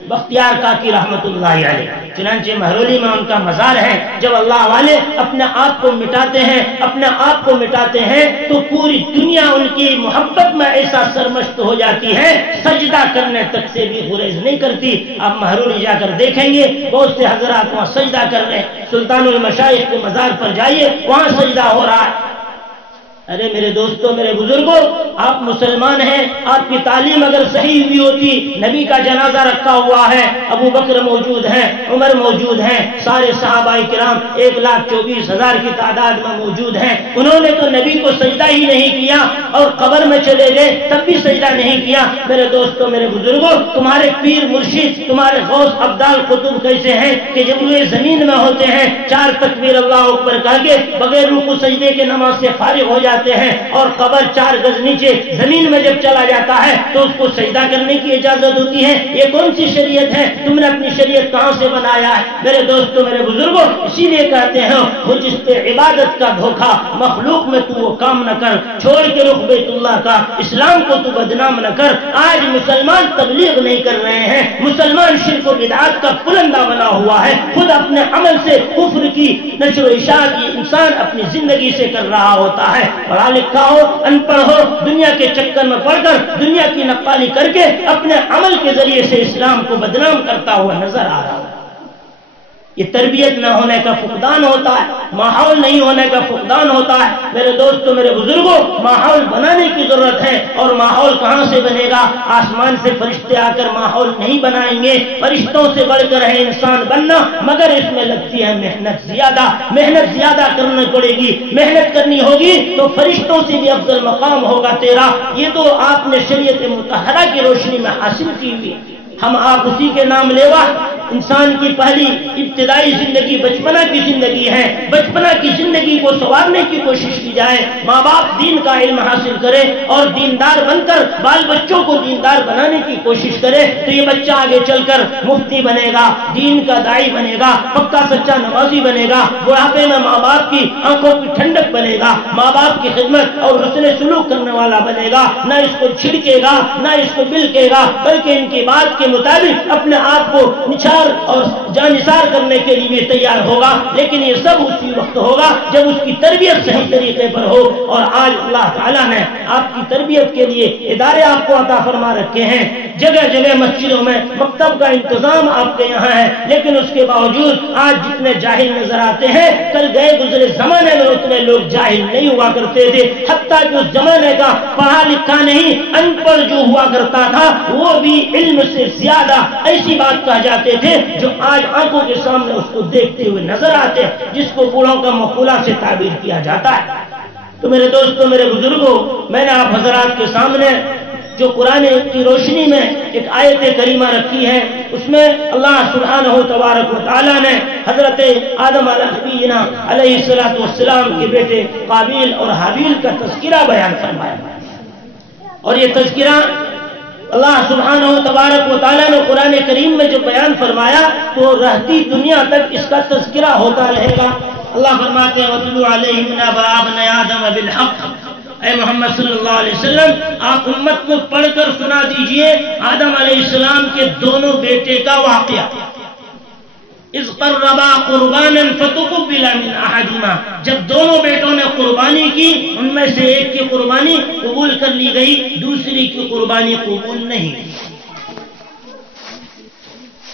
بختیار کاکی رحمت اللہ علیہ. چنانچہ مہرولی میں ان کا مزار ہے. جب اللہ والے اپنے آپ کو مٹاتے ہیں, اپنے آپ کو مٹاتے ہیں تو پوری دنیا ان کی محبت میں ایسا سرمست ہو جاتی ہے سجدہ کرنے تک سے بھی گریز نہیں کرتی. آپ مہرولی جا کر دیکھیں گے بہت سے حضرات وہاں سجدہ کر رہے ہیں. سلطان المشائخ کے مزار پر جائیے, وہاں سجدہ ہو رہا ہے. ارے میرے دوستوں, میرے بزرگوں, آپ مسلمان ہیں, آپ کی تعلیم اگر صحیح ہوئی ہوتی, نبی کا جنازہ رکھا ہوا ہے, ابو بکر موجود ہیں, عمر موجود ہیں, سارے صحابہ کرام 1,24,000 کی تعداد میں موجود ہیں. انہوں نے تو نبی کو سجدہ ہی نہیں کیا اور قبر میں چلے گئے تب بھی سجدہ نہیں کیا. میرے دوستوں, میرے بزرگوں, تمہارے پیر مرشد, تمہارے غوث ابدال قطب کیسے ہیں کہ جب وہ زمین میں ہوتے ہیں 4 تکبیر اللہ اکبر کہہ کے بغیر رکوع سجدے کے نماز سے فارغ ہو جاتے ہیں, اور قبر 4 گز نیچے زمین میں جب چلا جاتا ہے تو اس کو سجدہ کرنے کی اجازت ہوتی ہے. یہ کون سی شریعت ہے؟ تم نے اپنی شریعت کہاں سے بنایا ہے؟ میرے دوستوں, میرے بزرگوں, اسی لیے کہتے ہیں وہ جس پہ عبادت کا دھوکہ مخلوق میں تو وہ کام نہ کر, چھوڑ کے رخ بیت اللہ کا اسلام کو تو بدنام نہ کر. آج مسلمان تبلیغ نہیں کر رہے ہیں, مسلمان شرک و بدعات کا پلندہ بنا ہوا ہے, خود اپنے عمل سے کفر کی نشر و اشاعت کی انسان اپنی زندگی سے کر رہا ہوتا ہے. پڑھا لکھا ہو, ان پڑھ ہو, دنیا کے چکر میں پڑھ کر دنیا کی نقالی کر کے اپنے عمل کے ذریعے سے اسلام کو بدنام کرتا ہوا نظر آ رہا ہے. یہ تربیت نہ ہونے کا فقدان ہوتا ہے, ماحول نہیں ہونے کا فقدان ہوتا ہے. میرے دوستوں, میرے بزرگوں, ماحول بنانے کی ضرورت ہے. اور ماحول کہاں سے بنے گا؟ آسمان سے فرشتے آ کر ماحول نہیں بنائیں گے. فرشتوں سے بڑھ کر ہے انسان بننا, مگر اس میں لگتی ہے محنت زیادہ. محنت زیادہ کرنی پڑے گی, محنت کرنی ہوگی تو فرشتوں سے بھی افضل مقام ہوگا تیرا. یہ تو آپ نے شریعت مطہرہ کی روشنی میں حاصل کی ہوئی. ہم آپ اسی کے نام لیوا. انسان کی پہلی ابتدائی زندگی بچپنا کی زندگی ہے. بچپنا کی زندگی کو سنوارنے کی کوشش کی جائے, ماں باپ دین کا علم حاصل کرے اور دیندار بن کر بال بچوں کو دیندار بنانے کی کوشش کرے تو یہ بچہ آگے چل کر مفتی بنے گا, دین کا داعی بنے گا, پکا سچا نمازی بنے گا, بڑھاپے میں ماں باپ کی آنکھوں کی ٹھنڈک بنے گا, ماں باپ کی خدمت اور حسن سلوک کرنے والا بنے گا. نہ اس کو چھڑکے گا, نہ اس کو بلکے گا, بلکہ ان کی بات کے مطابق اپنے آپ کو نچھار اور جانثار کرنے کے لیے تیار ہوگا. لیکن یہ سب اسی وقت ہوگا جب اس کی تربیت صحیح طریقے پر ہو. اور آج اللہ تعالیٰ نے آپ کی تربیت کے لیے ادارے آپ کو عطا فرما رکھے ہیں. جگہ جگہ مسجدوں میں مکتب کا انتظام آپ کے یہاں ہے, لیکن اس کے باوجود آج جتنے جاہل نظر آتے ہیں, کل گئے گزرے زمانے میں اتنے لوگ جاہل نہیں ہوا کرتے تھے. حتیٰ کہ اس زمانے کا پڑھا لکھا نہیں, ان پڑھ جو ہوا کرتا تھا وہ بھی علم سے زیادہ ایسی بات کہہ جاتے تھے جو آج آنکھوں کے سامنے اس کو دیکھتے ہوئے نظر آتے ہیں, جس کو بوڑھوں کا مقولہ سے تعبیر کیا جاتا ہے. تو میرے دوستوں, میرے بزرگوں, میں نے آپ حضرات کے سامنے جو قرآن کی روشنی میں ایک آیت کریمہ رکھی ہے, اس میں اللہ سبحانہ تبارک و تعالیٰ نے حضرت آدم علیہ السلام کے بیٹے قابیل اور حابیل کا تذکرہ بیان فرمایا. اور یہ تذکرہ اللہ سبحانہ تبارک و تعالیٰ نے قرآن کریم میں جو بیان فرمایا تو رہتی دنیا تک اس کا تذکرہ ہوتا رہے گا. اللہ فرماتے ہیں وَاتْلُ عَلَيْهِمْ نَبَأَ ابْنَيْ آدَمَ بِالْحَقِّ, اے محمد صلی اللہ علیہ وسلم آپ امت کو پڑھ کر سنا دیجئے آدم علیہ السلام کے دونوں بیٹے کا واقعہ. اذ قربا قربانا فتقبل من احدهما، جب دونوں بیٹوں نے قربانی کی ان میں سے ایک کی قربانی قبول کر لی گئی، دوسری کی قربانی قبول نہیں.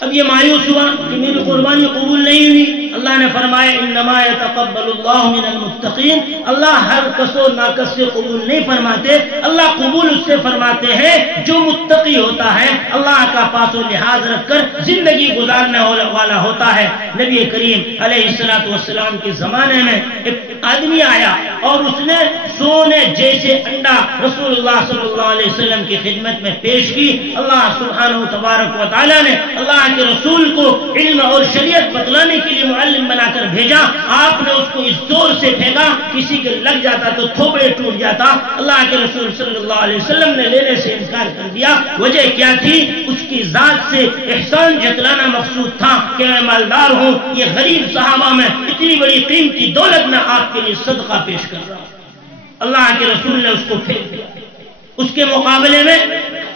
اب یہ مایوس ہوا کہ میری قربانی قبول نہیں ہوئی. اللہ نے فرمایا انما یتقبل اللہ من المتقین، اللہ ہر کس و ناقص سے قبول نہیں فرماتے، اللہ قبول اس سے فرماتے ہیں جو متقی ہوتا ہے، اللہ کا پاس و لحاظ رکھ کر زندگی گزارنے والا ہوتا ہے. نبی کریم علیہ السلام کے زمانے میں ایک آدمی آیا اور اس نے سونے جیسے انڈا رسول اللہ صلی اللہ علیہ وسلم کی خدمت میں پیش کی. اللہ سبحانہ تبارک و تعالیٰ نے اللہ کے رسول کو علم اور شریعت بتلانے کے لیے معلم بنا کر بھیجا. آپ نے اس کو اس زور سے پھینکا کسی کے لگ جاتا تو تھوبڑے ٹوٹ جاتا. اللہ کے رسول صلی اللہ علیہ وسلم نے لینے سے انکار کر دیا. وجہ کیا تھی؟ اس کی ذات سے احسان جتلانا مقصود تھا کہ میں مالدار ہوں، یہ غریب صحابہ میں اتنی بڑی قیمتی دولت میں آپ کے لیے صدقہ پیش کر رہا ہوں. اللہ کے رسول نے اس کو پھینک دیا. اس کے مقابلے میں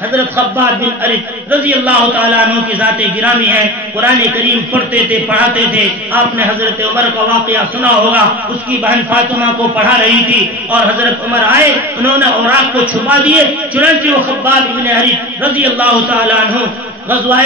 حضرت خباب بن ارد رضی اللہ تعالیٰ عنہ کی ذات گرامی ہے، قرآن کریم پڑھتے تھے، پڑھاتے تھے. آپ نے حضرت عمر کا واقعہ سنا ہوگا. اس کی بہن فاطمہ کو پڑھا رہی تھی اور حضرت عمر آئے، انہوں نے اوراق کو چھپا دیے. چنانچہ وہ خباب بن ارد رضی اللہ تعالیٰ عنہ غزوہ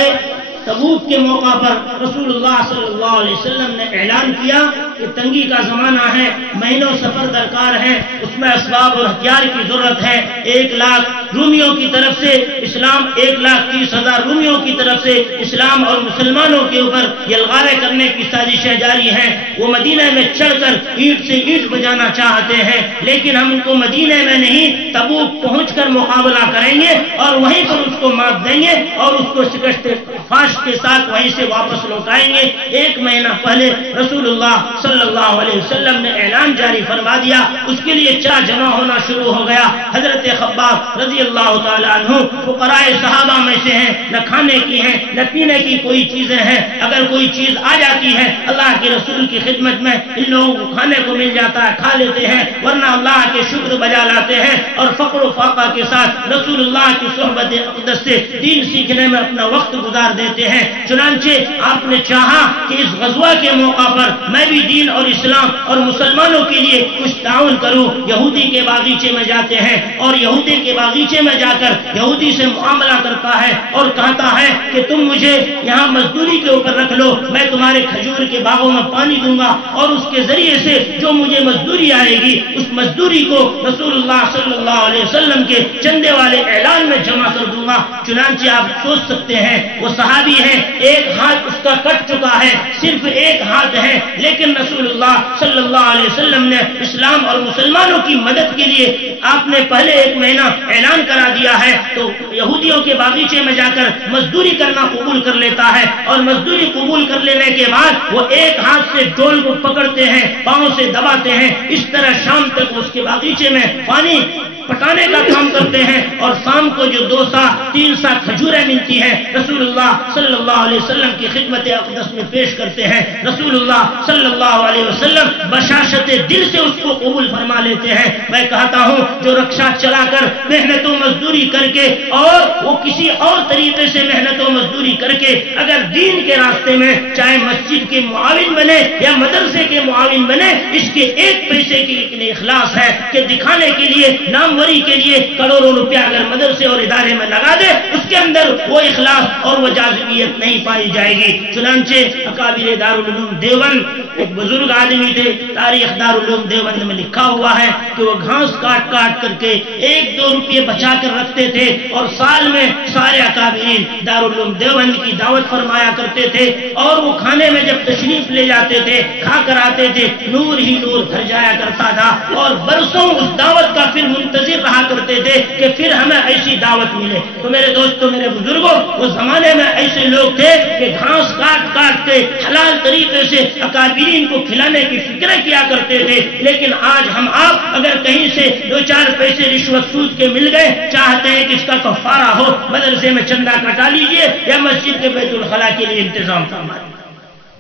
تبوک کے موقع پر رسول اللہ صلی اللہ علیہ وسلم نے اعلان کیا کہ تنگی کا زمانہ ہے، مہینوں سفر درکار ہے، اس میں اسباب اور ہتھیار کی ضرورت ہے. 1,00,000 رومیوں کی طرف سے اسلام، 1,30,000 رومیوں کی طرف سے اسلام اور مسلمانوں کے اوپر یلغارے کرنے کی سازشیں جاری ہیں. وہ مدینہ میں چڑھ کر اینٹ سے اینٹ بجانا چاہتے ہیں، لیکن ہم ان کو مدینہ میں نہیں تبوک پہنچ کر مقابلہ کریں گے اور وہیں پر اس کو مات دیں گے اور اس کو شکست فاش کے ساتھ وہیں سے واپس لوٹائیں گے. 1 مہینہ پہلے رسول اللہ صلی اللہ علیہ وسلم نے اعلان جاری فرما دیا. اس کے لیے چرا جمع ہونا شروع ہو گیا. حضرت خباب رضی اللہ تعالیٰ عنہ فقراء صحابہ میں سے ہیں، نہ کھانے کی ہیں نہ پینے کی کوئی چیزیں ہیں. اگر کوئی چیز آ جاتی ہے اللہ کے رسول کی خدمت میں ان لوگوں کو کھانے کو مل جاتا ہے، کھا لیتے ہیں، ورنہ اللہ کے شکر بجا لاتے ہیں اور فقر و فاقہ کے ساتھ رسول اللہ کی صحبت اقدس سے دین سیکھنے میں اپنا وقت گزار دیتے ہیں. چنانچہ آپ نے چاہا کہ اس غزوہ کے موقع پر میں بھی دین اور اسلام اور مسلمانوں کے لیے کچھ تعاون کروں. یہودی کے باغیچے میں جاتے ہیں اور یہودی کے باغیچے میں جا کر یہودی سے معاملہ کرتا ہے اور کہتا ہے کہ تم مجھے یہاں مزدوری کے اوپر رکھ لو، میں تمہارے کھجور کے باغوں میں پانی دوں گا اور اس کے ذریعے سے جو مجھے مزدوری آئے گی اس مزدوری کو رسول اللہ صلی اللہ علیہ وسلم کے چندے والے اعلان میں جمع کر دوں گا. چنانچہ آپ سوچ سکتے ہیں وہ صحابی ہے، ایک ہاتھ اس کا کٹ چکا ہے، صرف ایک ہاتھ ہے، لیکن رسول اللہ صلی اللہ علیہ وسلم نے اسلام اور مسلمانوں کی مدد کے لیے آپ نے پہلے 1 مہینہ اعلان کرا دیا ہے تو یہودیوں کے باغیچے میں جا کر مزدوری کرنا قبول کر لیتا ہے اور مزدوری قبول کر لینے کے بعد وہ ایک ہاتھ سے ڈول کو پکڑتے ہیں، پاؤں سے دباتے ہیں. اس طرح شام تک اس کے باغیچے میں پانی پٹانے کا کام کرتے ہیں اور شام کو جو 2 سا 3 سا کھجوریں ملتی ہیں رسول اللہ صلی اللہ علیہ وسلم کی خدمت اقدس میں پیش کرتے ہیں. رسول اللہ صلی اللہ علیہ وسلم بشاشت دل سے اس کو قبول فرما لیتے ہیں. میں کہتا ہوں جو رکشہ چلا کر محنت و مزدوری کر کے اور وہ کسی اور طریقے سے محنت و مزدوری کر کے اگر دین کے راستے میں چاہے مسجد کے معاون بنے یا مدرسے کے معاون بنے، اس کے 1 پیسے کی اتنے اخلاص ہے کہ دکھانے کے لیے ناموری کے لیے کروڑوں روپیہ اگر مدرسے اور ادارے میں لگا دے اس کے اندر وہ اخلاص اور وہ جاذبیت نہیں پائی جائے گی. چنانچہ اکابر دارالعلوم دیوبند ایک بزرگ آدمی تھے، تاریخ دارالعلوم دیوبند میں لکھا ہوا ہے کہ وہ گھاس کاٹ کاٹ کر کے 1-2 روپے بچا کر رکھتے تھے اور سال میں سارے اکابرین دارالعلوم دیوبند کی دعوت فرمایا کرتے تھے اور وہ کھانے میں جب تشریف لے جاتے تھے کھا کر آتے تھے، نور ہی نور گھر جایا کرتا تھا اور برسوں اس دعوت کا پھر منتظر رہا کرتے تھے کہ پھر ہمیں ایسی دعوت ملے. تو میرے دوستوں، میرے بزرگوں، اس زمانے میں ایسے لوگ تھے کہ گھاس کاٹ کاٹ کے حلال طریقے سے اکابرین کو کھلانے کی فکریں کیا کرتے تھے. لیکن آج ہم آپ اگر کہیں سے 2-4 پیسے رشوت سود کے مل گئے، چاہتے ہیں کہ اس کا کفارہ ہو، مدرسے میں چندہ کٹا لیجئے یا مسجد کے بیت الخلا کے لیے انتظام فرمائیں.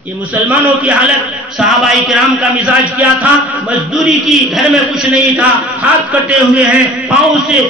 یہ مسلمانوں کی حالت، صحابہ کرام کا مزاج کیا تھا؟ مزدوری کی، گھر میں کچھ نہیں تھا، ہاتھ کٹے ہوئے ہیں، پاؤں سے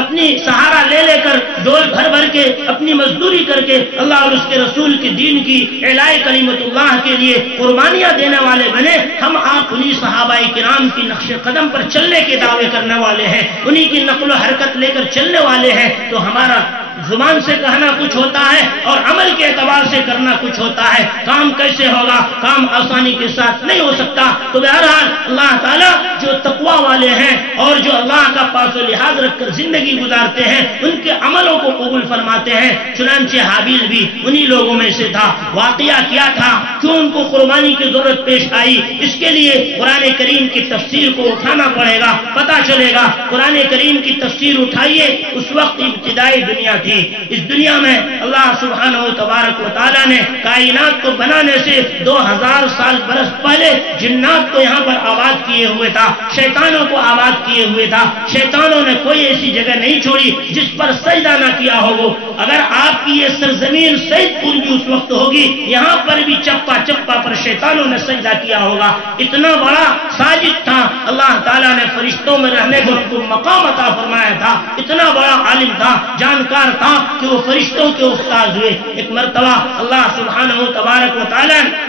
اپنی سہارا لے لے کر ڈول بھر بھر کے اپنی مزدوری کر کے اللہ اور اس کے رسول کے دین کی اعلاء کلمت اللہ کے لیے قربانیاں دینے والے بنے۔ ہم آپ انہی صحابہ کرام کی نقش قدم پر چلنے کے دعوے کرنے والے ہیں، انہی کی نقل و حرکت لے کر چلنے والے ہیں، تو ہمارا زبان سے کہنا کچھ ہوتا ہے اور عمل کے اعتبار سے کرنا کچھ ہوتا ہے۔ کام کیسے ہوگا؟ کام آسانی کے ساتھ نہیں ہو سکتا۔ تو بہرحال اللہ تعالیٰ جو تقوی والے ہیں اور جو اللہ کا پاس و لحاظ رکھ کر زندگی گزارتے ہیں، ان کے عملوں کو قبول فرماتے ہیں۔ چنانچہ حابیل بھی انہی لوگوں میں سے تھا۔ واقعہ کیا تھا؟ کیوں ان کو قربانی کی ضرورت پیش آئی؟ اس کے لیے قرآن کریم کی تفسیر کو اٹھانا پڑے گا، پتہ چلے گا۔ قرآن کریم کی تفسیر اٹھائیے، اس وقت ابتدائی دنیا تھی۔ اس دنیا میں اللہ سبحانہ و تبارک و تعالیٰ نے کائنات کو بنانے سے 2000 سال برس پہلے جنات کو یہاں پر آباد کیے ہوئے تھا، شیطانوں کو آباد کیے ہوئے تھا۔ شیطانوں نے کوئی ایسی جگہ نہیں چھوڑی جس پر سجدہ نہ کیا ہوگا۔ اگر آپ کی یہ سرزمین سعید پور بھی اس وقت ہوگی، یہاں پر بھی چپا چپا پر شیطانوں نے سجدہ کیا ہوگا۔ اتنا بڑا ساجد تھا، اللہ تعالیٰ نے فرشتوں میں رہنے کو مقام عطا فرمایا تھا۔ اتنا بڑا عالم تھا، جانکار تھا کہ وہ فرشتوں کے استاد ہوئے۔ ایک مرتبہ اللہ سبحانہ و تبارک و تعالیٰ نے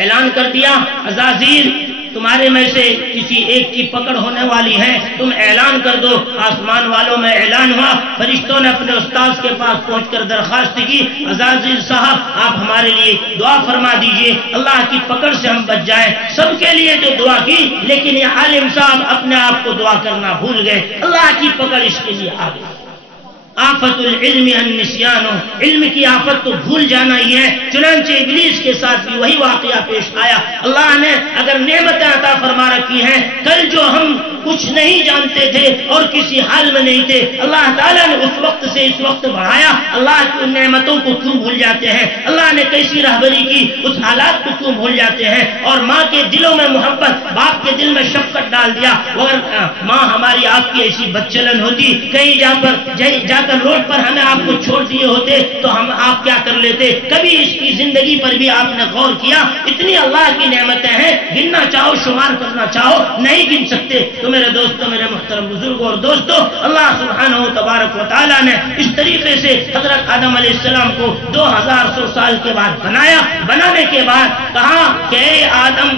اعلان کر دیا، عزازیل تمہارے میں سے کسی ایک کی پکڑ ہونے والی ہے، تم اعلان کر دو۔ آسمان والوں میں اعلان ہوا، فرشتوں نے اپنے استاذ کے پاس پہنچ کر درخواست کی، عزازیل صاحب آپ ہمارے لیے دعا فرما دیجئے، اللہ کی پکڑ سے ہم بچ جائیں۔ سب کے لیے جو دعا کی، لیکن یہ عالم صاحب اپنے آپ کو دعا کرنا بھول گئے، اللہ کی پکڑ اس کے لیے آ گئی۔ آفت العلم النسیان، علم کی آفت تو بھول جانا ہی ہے۔ چنانچہ ابلیس کے ساتھ بھی وہی واقعہ پیش آیا۔ اللہ نے اگر نعمتیں عطا فرما رکھی ہیں، کل جو ہم کچھ نہیں جانتے تھے اور کسی حال میں نہیں تھے، اللہ تعالیٰ نے اس وقت سے اس وقت بڑھایا، اللہ کی ان نعمتوں کو کیوں بھول جاتے ہیں؟ اللہ نے کیسی رہبری کی، اس حالات کو کیوں بھول جاتے ہیں؟ اور ماں کے دلوں میں محبت، باپ کے دل میں شفقت ڈال دیا۔ اگر ماں ہماری آپ کی ایسی بدچلن ہوتی، کہیں جا کر روڈ پر ہمیں آپ کو چھوڑ دیے ہوتے تو ہم آپ کیا کر لیتے؟ کبھی اس کی زندگی پر بھی آپ نے غور کیا؟ اتنی اللہ کی نعمتیں ہیں، گننا چاہو، شمار کرنا چاہو، نہیں گن سکتے۔ تو میرے دوستوں، میرے محترم بزرگوں اور دوستوں، اللہ سبحانہ و تبارک و تعالیٰ نے اس طریقے سے حضرت آدم علیہ السلام کو 2100 سال کے بعد بنایا۔ بنانے کے بعد کہا کہ اے آدم،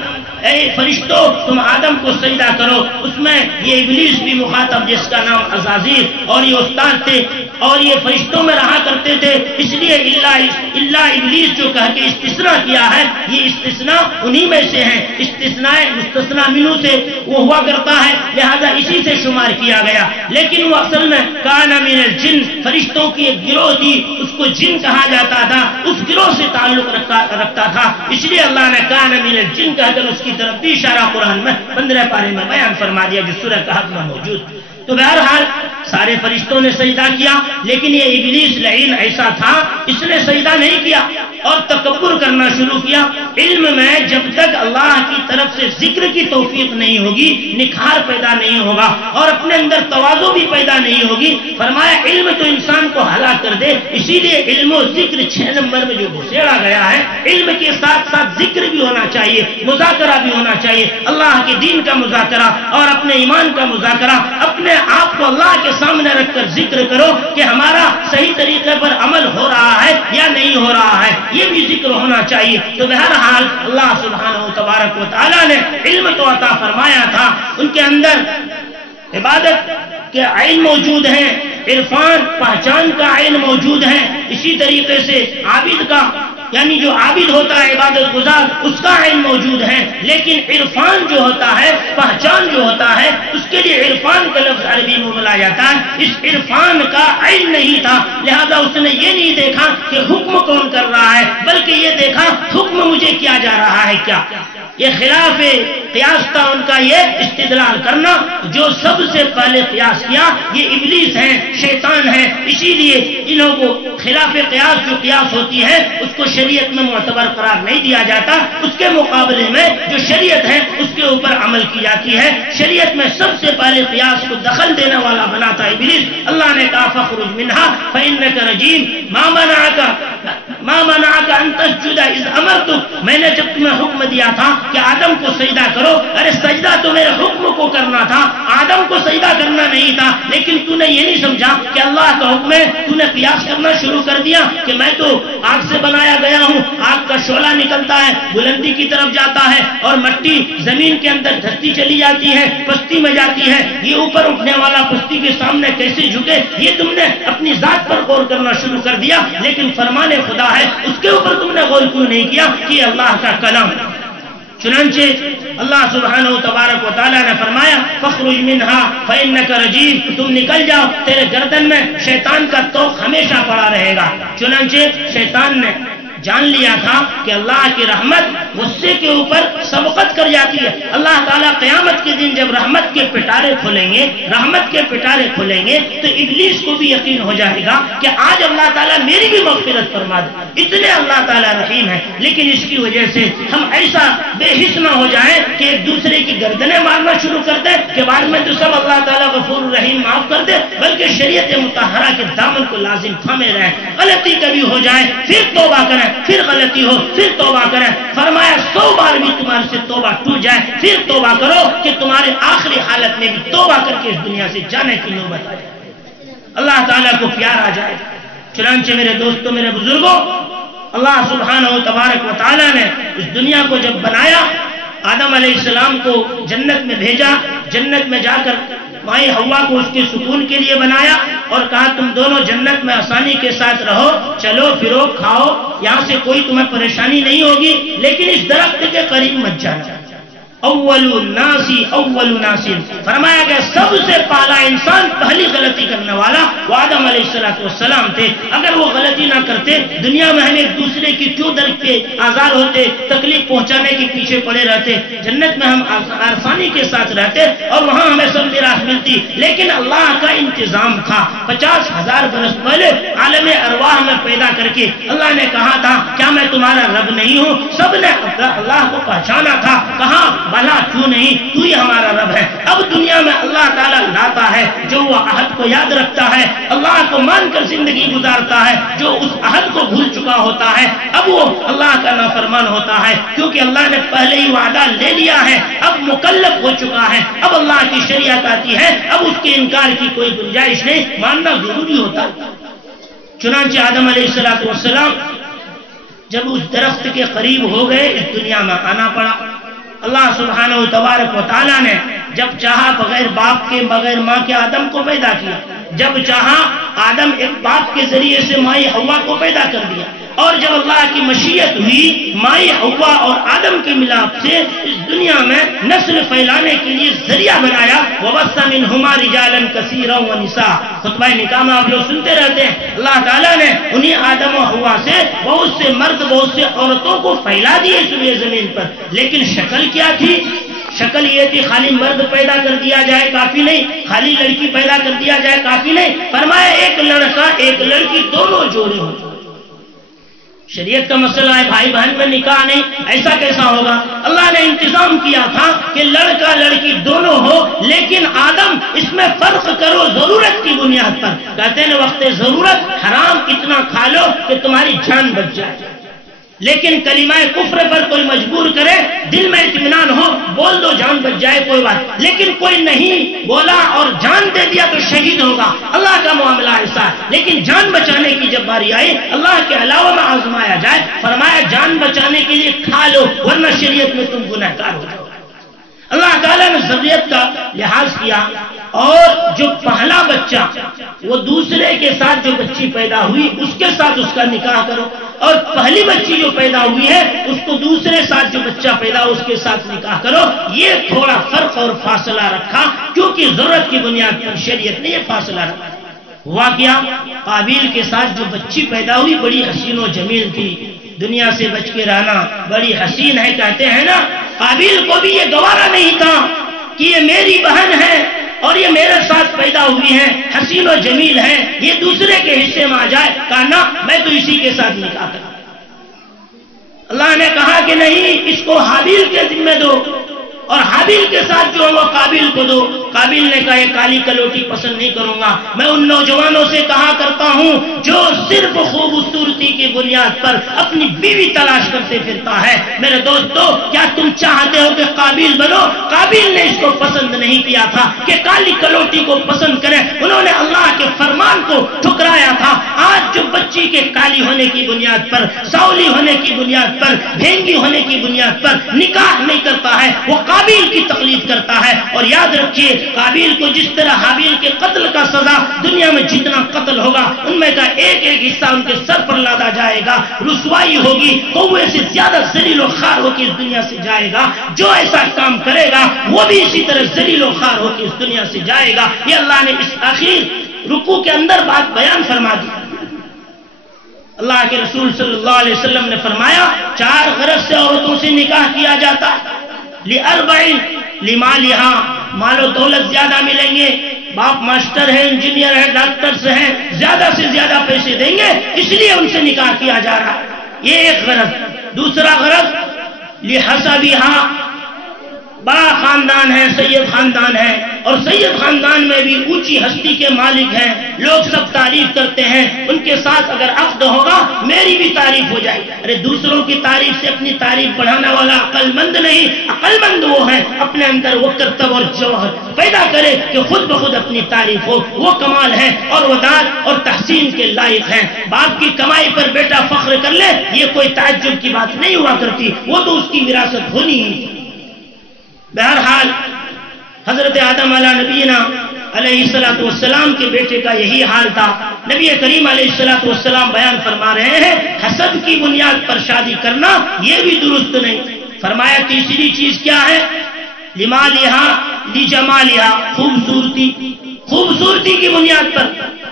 اے فرشتوں، تم آدم کو سجدہ کرو۔ اس میں یہ ابلیس بھی مخاطب، جس کا نام عزازیل، اور یہ استاد تھے اور یہ فرشتوں میں رہا کرتے تھے، اس لیے اللہ ابلیس جو کہہ کے استثناء کیا ہے، یہ استثناء انہی میں سے ہے۔ استثناء مستثنی منہ سے وہ ہوا کرتا ہے، لہذا اسی سے شمار کیا گیا۔ لیکن وہ اصل میں کان من الجن، فرشتوں کی ایک گروہ تھی، اس کو جن کہا جاتا تھا، اس گروہ سے تعلق رکھتا تھا، اس لیے اللہ نے کان من الجن کہہ کر اس کی طرف بھی اشارہ قرآن میں 15 پارے میں بیان فرما دیا، جو سورہ کہف میں موجود۔ تو بہرحال سارے فرشتوں نے سجدہ کیا، لیکن یہ ابلیس لعین ایسا تھا، اس نے سجدہ نہیں کیا اور تکبر کرنا شروع کیا۔ علم میں جب تک اللہ کی طرف سے ذکر کی توفیق نہیں ہوگی، نکھار پیدا نہیں ہوگا اور اپنے اندر تواضع بھی پیدا نہیں ہوگی۔ فرمایا علم تو انسان کو ہلاک کر دے، اسی لیے علم و ذکر 6 نمبر میں جو گھسیڑا گیا ہے۔ علم کے ساتھ ساتھ ذکر بھی ہونا چاہیے، مذاکرہ بھی ہونا چاہیے، اللہ کے دین کا مذاکرہ اور اپنے ایمان کا مذاکرہ۔ اپنے آپ کو اللہ کے سامنے رکھ کر ذکر کرو کہ ہمارا صحیح طریقے پر عمل ہو رہا ہے یا نہیں ہو رہا ہے، یہ بھی ذکر ہونا چاہیے۔ تو بہرحال اللہ سبحانہ و تبارک و تعالیٰ نے علم تو عطا فرمایا تھا، ان کے اندر عبادت کے عین موجود ہیں، عرفان پہچان کا عین موجود ہے، اسی طریقے سے عابد کا، یعنی جو عابد ہوتا ہے عبادت گزار، اس کا علم موجود ہے، لیکن عرفان جو ہوتا ہے، پہچان جو ہوتا ہے، اس کے لیے عرفان کا لفظ عربی میں بولا جاتا ہے۔ اس عرفان کا علم نہیں تھا، لہذا اس نے یہ نہیں دیکھا کہ حکم کون کر رہا ہے، بلکہ یہ دیکھا حکم مجھے کیا جا رہا ہے کیا۔ یہ خلاف قیاس تھا ان کا، یہ استدلال کرنا۔ جو سب سے پہلے قیاس کیا یہ ابلیس ہے، شیطان ہے، اسی لیے انہوں کو خلاف قیاس جو قیاس ہوتی ہے اس کو شریعت میں معتبر قرار نہیں دیا جاتا، اس کے مقابلے میں جو شریعت ہے اس کے اوپر عمل کی جاتی ہے۔ شریعت میں سب سے پہلے قیاس کو دخل دینے والا بنا تھا ابلیس۔ اللہ نے کہا فخرج منہا فإنک رجیم، ما منعک ان تسجد اذ امرتک میں نے جب تمہیں حکم دیا تھا کہ آدم کو سجدہ کرو، ارے سجدہ تو میرے حکم کو کرنا تھا، آدم کو سجدہ کرنا نہیں تھا، لیکن تو نے یہ نہیں سمجھا کہ اللہ کا حکم ہے، تو نے قیاس کرنا شروع کر دیا کہ میں تو آگ سے بنایا گیا ہوں، آگ کا شعلہ نکلتا ہے، بلندی کی طرف جاتا ہے اور مٹی زمین کے اندر دھستی چلی جاتی ہے، پستی میں جاتی ہے، یہ اوپر اٹھنے والا پستی کے سامنے کیسے جھکے، یہ تم نے اپنی ذات پر غور کرنا شروع کر دیا، لیکن فرمان خدا ہے اس کے اوپر تم نے غور کیوں نہیں کیا کہ اللہ کا کلام۔ چنانچہ اللہ سبحانہ تبارک و تعالیٰ نے فرمایا فخرج منہا فإنک رجیم، تم نکل جاؤ، تیرے گردن میں شیطان کا توق ہمیشہ پڑا رہے گا۔ چنانچہ شیطان نے جان لیا تھا کہ اللہ کی رحمت غصے کے اوپر سبقت کر جاتی ہے۔ اللہ تعالیٰ قیامت کے دن جب رحمت کے پٹارے کھولیں گے، رحمت کے پٹارے کھولیں گے تو ابلیس کو بھی یقین ہو جائے گا کہ آج اللہ تعالیٰ میری بھی مغفرت فرما دے، اتنے اللہ تعالیٰ رحیم ہے۔ لیکن اس کی وجہ سے ہم ایسا بے حس نہ ہو جائیں کہ ایک دوسرے کی گردنیں مارنا شروع کر دیں کہ بعد میں تو سب اللہ تعالیٰ غفور رحیم معاف کر دے، بلکہ شریعت مطہرہ کے دامن کو لازم تھامے رہیں۔ غلطی کبھی ہو جائے پھر توبہ کریں، پھر غلطی ہو پھر توبہ کریں، فرمایا 100 بار بھی تمہارے سے توبہ ٹوٹ جائے پھر توبہ کرو کہ تمہارے آخری حالت میں بھی توبہ کر کے اس دنیا سے جانے کی نوبت آ جائے، اللہ تعالیٰ کو پیار آ جائے۔ چنانچہ میرے دوستوں، میرے بزرگوں، اللہ سبحانہ و تبارک و تعالیٰ نے اس دنیا کو جب بنایا، آدم علیہ السلام کو جنت میں بھیجا، جنت میں جا کر مائی حوا کو اس کے سکون کے لیے بنایا اور کہا تم دونوں جنت میں آسانی کے ساتھ رہو، چلو پھرو کھاؤ، یہاں سے کوئی تمہیں پریشانی نہیں ہوگی، لیکن اس درخت کے قریب مت جانا۔ اول الناس فرمایا گیا سب سے پہلا انسان، پہلی غلطی کرنے والا وہ آدم علیہ السلام تھے۔ اگر وہ غلطی نہ کرتے دنیا میں ہم ایک دوسرے کی کیوں درد کے آزار ہوتے، تکلیف پہنچانے کے پیچھے پڑے رہتے، جنت میں ہم آسانی کے ساتھ رہتے اور وہاں ہمیں سب میراث ملتی، لیکن اللہ کا انتظام تھا۔ 50,000 برس پہلے عالم ارواح میں پیدا کر کے اللہ نے کہا تھا کیا میں تمہارا رب نہیں ہوں؟ سب نے اللہ کو پہچانا تھا، کہا بھلا کیوں نہیں، تو ہی ہمارا رب ہے۔ اب دنیا میں اللہ تعالیٰ لاتا ہے جو وہ عہد کو یاد رکھتا ہے، اللہ کو مان کر زندگی گزارتا ہے، جو اس عہد کو بھول چکا ہوتا ہے اب وہ اللہ کا نافرمان ہوتا ہے، کیونکہ اللہ نے پہلے ہی وعدہ لے لیا ہے، اب مکلف ہو چکا ہے، اب اللہ کی شریعت آتی ہے، اب اس کے انکار کی کوئی گنجائش نہیں، ماننا ضروری ہوتا ہے۔ چنانچہ آدم علیہ السلام جب اس درخت کے قریب ہو گئے، اس دنیا میں آنا پڑا۔ اللہ سبحانہ و تبارک و تعالیٰ نے جب چاہا بغیر باپ کے بغیر ماں کے آدم کو پیدا کیا، جب چاہا آدم ایک باپ کے ذریعے سے مائی حوا کو پیدا کر دیا، اور جب اللہ کی مشیت ہوئی مائی حوا اور آدم کے ملاپ سے اس دنیا میں نسل پھیلانے کے لیے ذریعہ بنایا۔ وَبَثَّ مِنْهُمَا رِجَالًا كَثِيرًا وَنِسَاءً، خطبہ نکاح میں آپ لوگ سنتے رہتے ہیں، اللہ تعالیٰ نے انہی آدم و حوا سے بہت سے مرد بہت سے عورتوں کو پھیلا دیے سوئے زمین پر، لیکن شکل کیا تھی؟ شکل یہ تھی خالی مرد پیدا کر دیا جائے کافی نہیں، خالی لڑکی پیدا کر دیا جائے کافی نہیں، فرمایا ایک لڑکا ایک لڑکی دونوں جوڑے ہوں۔ شریعت کا مسئلہ ہے، بھائی بہن میں نکاح نہیں، ایسا کیسا ہوگا؟ اللہ نے انتظام کیا تھا کہ لڑکا لڑکی دونوں ہو، لیکن آدم اس میں فرق کرو ضرورت کی بنیاد پر۔ کہتے ہیں وقت ضرورت حرام اتنا کھا لو کہ تمہاری جان بچ جائے، لیکن کلمہ کفر پر کوئی مجبور کرے، دل میں اطمینان ہو، بول دو جان بچ جائے کوئی بات، لیکن کوئی نہیں بولا اور جان دے دیا تو شہید ہوگا۔ اللہ کا معاملہ ایسا ہے، لیکن جان بچانے کی جب باری آئی اللہ کے علاوہ میں آزمایا جائے، فرمایا جان بچانے کے لیے کھا لو ورنہ شریعت میں تم گنہگار ہو جاؤ۔ اللہ تعالیٰ نے ذریت کا لحاظ کیا، اور جو پہلا بچہ وہ دوسرے کے ساتھ جو بچی پیدا ہوئی اس کے ساتھ اس کا نکاح کرو، اور پہلی بچی جو پیدا ہوئی ہے اس کو دوسرے ساتھ جو بچہ پیدا ہو اس کے ساتھ نکاح کرو۔ یہ تھوڑا فرق اور فاصلہ رکھا، کیونکہ ضرورت کی بنیاد پر شریعت نے یہ فاصلہ رکھا۔ ہوا کیا؟ قابیل کے ساتھ جو بچی پیدا ہوئی بڑی حسین و جمیل تھی، دنیا سے بچ کے رہنا بڑی حسین ہے، کہتے ہیں نا، قابیل کو بھی یہ گوارا نہیں تھا کہ یہ میری بہن ہے اور یہ میرے ساتھ پیدا ہوئی ہیں، حسین و جمیل ہے، یہ دوسرے کے حصے میں آ جائے، کہا نا میں تو اسی کے ساتھ نکاح کروں۔ اللہ نے کہا کہ نہیں، اس کو حابیل کے ذمہ دو، اور حابیل کے ساتھ جو ہے وہ قابیل کو دو۔ قابیل نے کہا یہ کالی کلوٹی پسند نہیں کروں گا، میں ان نوجوانوں سے کہا کرتا ہوں جو صرف خوبصورتی کی بنیاد پر اپنی بیوی تلاش کرتے پھرتا ہے۔ میرے دوستو، کیا تم چاہتے ہو کہ قابیل بنو؟ قابیل نے اس کو پسند نہیں کیا تھا کہ کالی کلوٹی کو پسند کریں، انہوں نے اللہ کے فرمان کو ٹھکرایا تھا۔ آج جو بچی کے کالی ہونے کی بنیاد پر، ساولی ہونے کی بنیاد پر، بھینگی ہونے کی بنیاد پر نکاح نہیں کرتا ہے، وہ قابیل کی تقلید کرتا ہے۔ اور یاد رکھیے، قابیل کو جس طرح حابیل کے قتل کا سزا دنیا میں جتنا قتل ہوگا ان میں کا ایک ایک حصہ ان کے سر پر لادا جائے گا، رسوائی ہوگی، کوے سے زیادہ ذلیل و خوار ہو کے اس دنیا سے جائے گا۔ جو ایسا کام کرے گا وہ بھی اسی طرح ذلیل و خوار ہو کے اس دنیا سے جائے گا۔ یہ اللہ نے اس آخر رکوع کے اندر بات بیان فرما دی۔ اللہ کے رسول صلی اللہ علیہ وسلم نے فرمایا 4 غرض سے عورتوں سے نکاح کیا جاتا ہے۔ لِأَرْبَعٍ لِمَالِهَا، مال و دولت زیادہ ملیں گے، باپ ماسٹر ہے، انجینئر ہے، ڈاکٹر سے ہیں، زیادہ سے زیادہ پیسے دیں گے، اس لیے ان سے نکاح کیا جا رہا ہے۔ یہ ایک غرض۔ دوسرا غرض لِحَسَبِهَا، بڑا خاندان ہے، سید خاندان ہے، اور سید خاندان میں بھی اونچی ہستی کے مالک ہیں، لوگ سب تعریف کرتے ہیں، ان کے ساتھ اگر عقد ہوگا میری بھی تعریف ہو جائے۔ ارے دوسروں کی تعریف سے اپنی تعریف بڑھانے والا عقل مند نہیں، عقل مند وہ ہے اپنے اندر وہ کرتب اور جوہر پیدا کرے کہ خود بخود اپنی تعریف ہو، وہ کمال ہے اور وداد اور تحسین کے لائق ہیں۔ باپ کی کمائی پر بیٹا فخر کر لے یہ کوئی تعجب کی بات نہیں ہوا کرتی، وہ تو اس کی وراثت ہونی ہی تھی۔ بہرحال حضرت آدم علیہ نبینا علیہ السلام کے بیٹے کا یہی حال تھا۔ نبی کریم علیہ السلام بیان فرما رہے ہیں حسب کی بنیاد پر شادی کرنا یہ بھی درست نہیں۔ فرمایا تیسری چیز کیا ہے؟ لمالہا لجمالہا، خوبصورتی، خوبصورتی کی بنیاد پر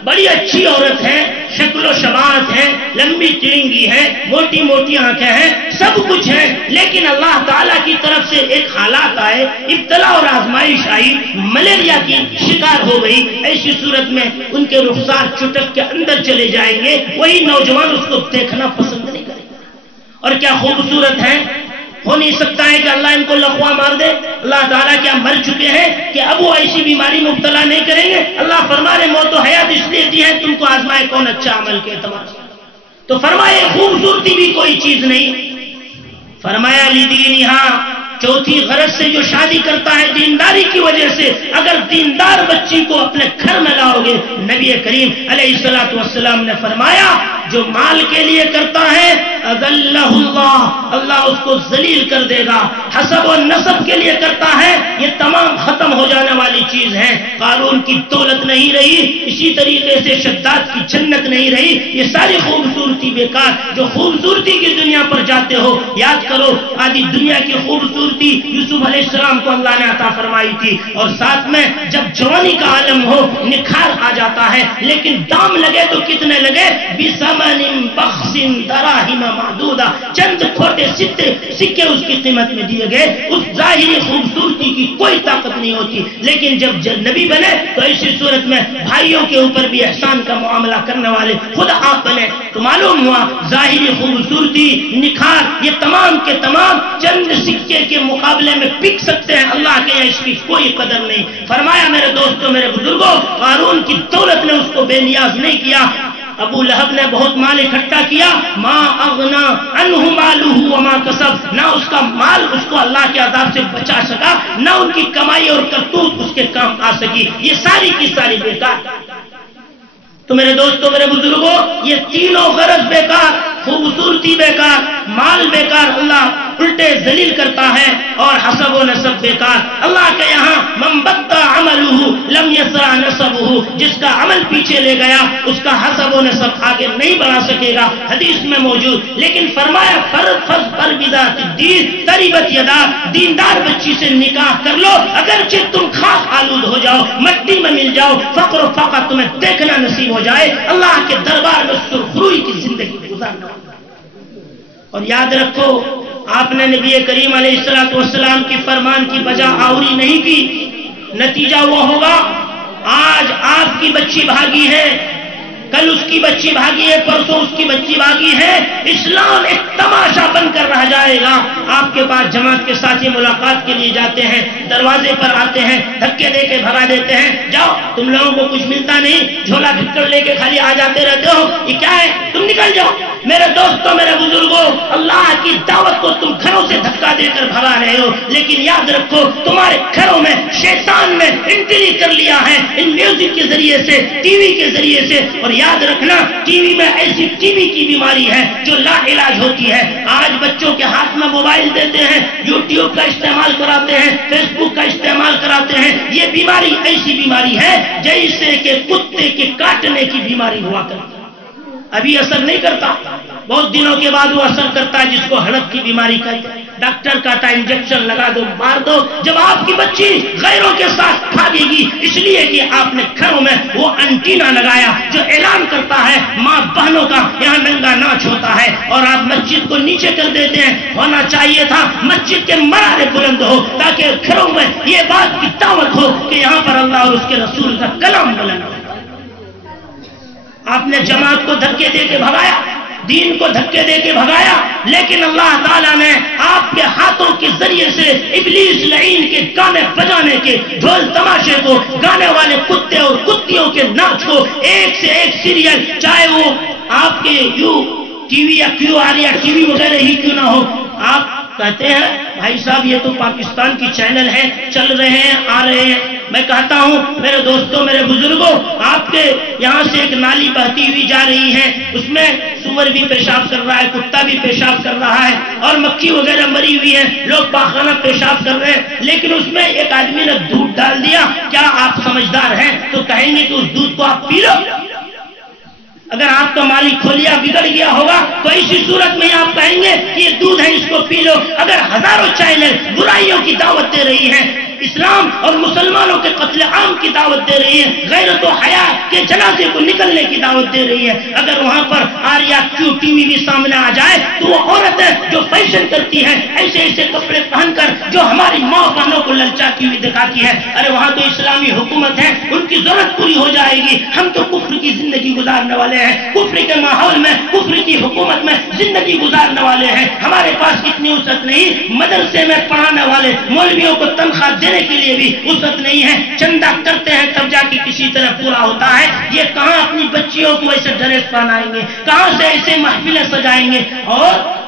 بڑی اچھی عورت ہے، شکل و شباہت ہے، لمبی ترنگی ہے، موٹی موٹی آنکھیں ہیں، سب کچھ ہے، لیکن اللہ تعالیٰ کی طرف سے ایک حالات آئے، ابتلا اور آزمائش آئی، ملیریا کی شکار ہو گئی، ایسی صورت میں ان کے رخسار چٹک کے اندر چلے جائیں گے، وہی نوجوان اس کو دیکھنا پسند نہیں کریں گے۔ اور کیا خوبصورت ہے؟ ہو نہیں سکتا ہے کہ اللہ ان کو لقوا مار دے۔ اللہ تعالیٰ کیا مر چکے ہیں کہ اب وہ ایسی بیماری مبتلا نہیں کریں گے؟ اللہ فرما رہے موت و حیات اس لیے دی ہے تم کو آزمائے کون اچھا عمل کے اعتبار سے۔ تو فرمائے خوبصورتی بھی کوئی چیز نہیں۔ فرمایا لدینہا، چوتھی غرض سے جو شادی کرتا ہے دینداری کی وجہ سے، اگر دیندار بچی کو اپنے گھر میں لاؤ گے، نبی کریم علیہ السلام نے فرمایا جو مال کے لیے کرتا ہے اذلہ اللہ، اللہ اس کو ذلیل کر دے گا۔ حسب و نسب کے لیے کرتا ہے، یہ تمام ختم ہو جانے والی چیز ہے۔ قارون کی دولت نہیں رہی، اسی طریقے سے شداد کی جنت نہیں رہی، یہ ساری خوبصورتی بیکار۔ جو خوبصورتی کی دنیا پر جاتے ہو، یاد کرو آدھی دنیا کی خوبصورتی یوسف علیہ السلام کو اللہ نے عطا فرمائی تھی، اور ساتھ میں جب جوانی کا عالم ہو نکھار آ جاتا ہے، لیکن دام لگے تو کتنے لگے؟ بثمن بخس دراہم معدودہ، چند کھوٹے سکے اس کی قیمت میں دیے گئے۔ اس ظاہری خوبصورتی کی کوئی طاقت نہیں ہوتی، لیکن جب نبی بنے تو ایسی صورت میں بھائیوں کے اوپر بھی احسان کا معاملہ کرنے والے خود آپ بنے، تو معلوم ہوا ظاہری خوبصورتی، نکھار، یہ تمام کے تمام چند سکے کے مقابلے میں بک سکتے ہیں، اللہ کے یہاں اس کی کوئی قدر نہیں۔ فرمایا میرے دوستوں، میرے بزرگوں، قارون کی دولت نے اس کو بے نیاز نہیں کیا۔ ابو لہب نے بہت مال اکٹھا کیا، ما اغنا عنہ مالہ وما کسب، نہ اس کا مال اس کو اللہ کے عذاب سے بچا سکا، نہ ان کی کمائی اور کرتوت اس کے کام آ سکی، یہ ساری کی ساری بیکار۔ تو میرے دوستوں، میرے بزرگوں، یہ تینوں غرض بیکار، خوبصورتی بیکار، مال بیکار، اللہ الٹے ذلیل کرتا ہے، اور حسب و نسب بیکار۔ اللہ کے یہاں من بطا عملہ لم یسرع نسبہ، جس کا عمل پیچھے لے گیا اس کا حسب و نسب آگے نہیں بڑھا سکے گا، حدیث میں موجود۔ لیکن فرمایا فرفض بذات الدین تربت یدا، دیندار بچی سے نکاح کر لو، اگرچہ تم خاک آلود ہو جاؤ، مٹی میں مل جاؤ، فقر و فقر تمہیں دیکھنا نصیب ہو جائے، اللہ کے دربار میں سرخروئی کی زندگی گزارنا۔ اور یاد رکھو، آپ نے نبی کریم علیہ السلام کی فرمان کی بجا آوری نہیں کی، نتیجہ وہ ہوگا آج آپ کی بچی بھاگی ہے، کل اس کی بچی بھاگی ہے، پرسوں اس کی بچی بھاگی ہے، اسلام ایک تماشا بن کر رہ جائے گا. آپ کے پاس جماعت کے ساتھی ملاقات کے لیے جاتے ہیں, دروازے پر آتے ہیں, دھکے دے کے بھگا دیتے ہیں, جاؤ تم لوگوں کو کچھ ملتا نہیں, جھولا ڈھکڑ لے کے خالی آ جاتے رہتے ہو, یہ کیا ہے, تم نکل جاؤ. میرے دوستوں, میرے بزرگوں, اللہ کی دعوت کو تم گھروں سے دھکا دے کر بھگا رہے ہو, لیکن یاد رکھو تمہارے گھروں میں شیطان نے انٹری کر لیا ہے ان میوزک کے ذریعے سے, ٹی وی کے ذریعے سے. اور یاد رکھنا ٹی وی میں ایسی ٹی وی کی بیماری ہے جو لا علاج ہوتی ہے. آج بچوں کے ہاتھ میں موبائل دیتے ہیں, یوٹیوب کا استعمال کراتے ہیں, فیس بک کا استعمال کراتے ہیں. یہ بیماری ایسی بیماری ہے جیسے کہ کتے کے کاٹنے کی بیماری ہوا کرتی. ابھی اثر نہیں کرتا, بہت دنوں کے بعد وہ اثر کرتا ہے, جس کو ہڑک کی بیماری کہتے ہیں. ڈاکٹر کہتا ہے انجیکشن لگا دو, مار دو. جب آپ کی بچی غیروں کے ساتھ بھاگے گی اس لیے کہ آپ نے گھروں میں وہ انٹینا لگایا جو اعلان کرتا ہے ماں بہنوں کا یہاں ننگا ناچ ہوتا ہے, اور آپ مسجد کو نیچے کر دیتے ہیں. ہونا چاہیے تھا مسجد کے منارے بلند ہو تاکہ گھروں میں یہ بات کی دعوت ہو کہ یہاں پر اللہ اور اس کے رسول کا کلام بلند ہو. آپ نے جماعت کو دھکے دے کے بھگایا, دین کو دھکے دے کے بھگایا, لیکن اللہ تعالیٰ نے آپ کے ہاتھوں کے ذریعے سے ابلیس لعین کے گانے بجانے کے, ڈھول تماشے کو, گانے والے کتے اور کتیوں کے ناچ کو, ایک سے ایک سیریل, چاہے وہ آپ کے یو ٹی وی یا کیو آر یا ٹی وی وغیرہ ہی کیوں نہ ہو, آپ کہتے ہیں بھائی صاحب یہ تو پاکستان کی چینل ہے, چل رہے ہیں, آ رہے ہیں. میں کہتا ہوں میرے دوستوں, میرے بزرگوں, آپ کے یہاں سے ایک نالی بہتی ہوئی جا رہی ہے, اس میں سور بھی پیشاب کر رہا ہے, کتا بھی پیشاب کر رہا ہے, اور مکھی وغیرہ مری ہوئی ہے, لوگ پاخانہ پیشاب کر رہے ہیں, لیکن اس میں ایک آدمی نے دودھ ڈال دیا. کیا آپ سمجھدار ہیں تو کہیں گے کہ اس دودھ کو آپ پی لو؟ اگر آپ کا مالی کھولیا بگڑ گیا ہوگا تو اسی صورت میں آپ کہیں گے کہ یہ دودھ ہے, اس کو پی لو. اگر ہزاروں چینل برائیوں کی دعوت دے رہی ہیں, اسلام اور مسلمانوں کے قتل عام کی دعوت دے رہی ہے, غیرت و حیا کے جنازے کو نکلنے کی دعوت دے رہی ہے, اگر وہاں پر آریا کیو ٹی وی بھی سامنے آ جائے تو وہ عورت ہے جو فیشن کرتی ہے ایسے ایسے کپڑے پہن کر, جو ہماری ماں بہنوں کو للچاتی ہوئی دکھاتی ہے, ارے وہاں تو اسلامی حکومت ہے, ان کی ضرورت پوری ہو جائے گی. ہم تو کفر کی زندگی گزارنے والے ہیں, کفر کے ماحول میں, کفر کی حکومت میں زندگی گزارنے والے ہیں. ہمارے پاس اتنی وسعت نہیں, مدرسے میں پڑھانے والے مولویوں کو تنخواہ دینے کے لیے بھی وسعت نہیں ہے. چندہ کرتے ہیں تب جا کے کسی طرح پورا ہوتا ہے. یہ کہاں اپنی بچیوں کو ایسے ڈریس پہنائیں گے, کہاں سے ایسے محفلیں سجائیں گے. اور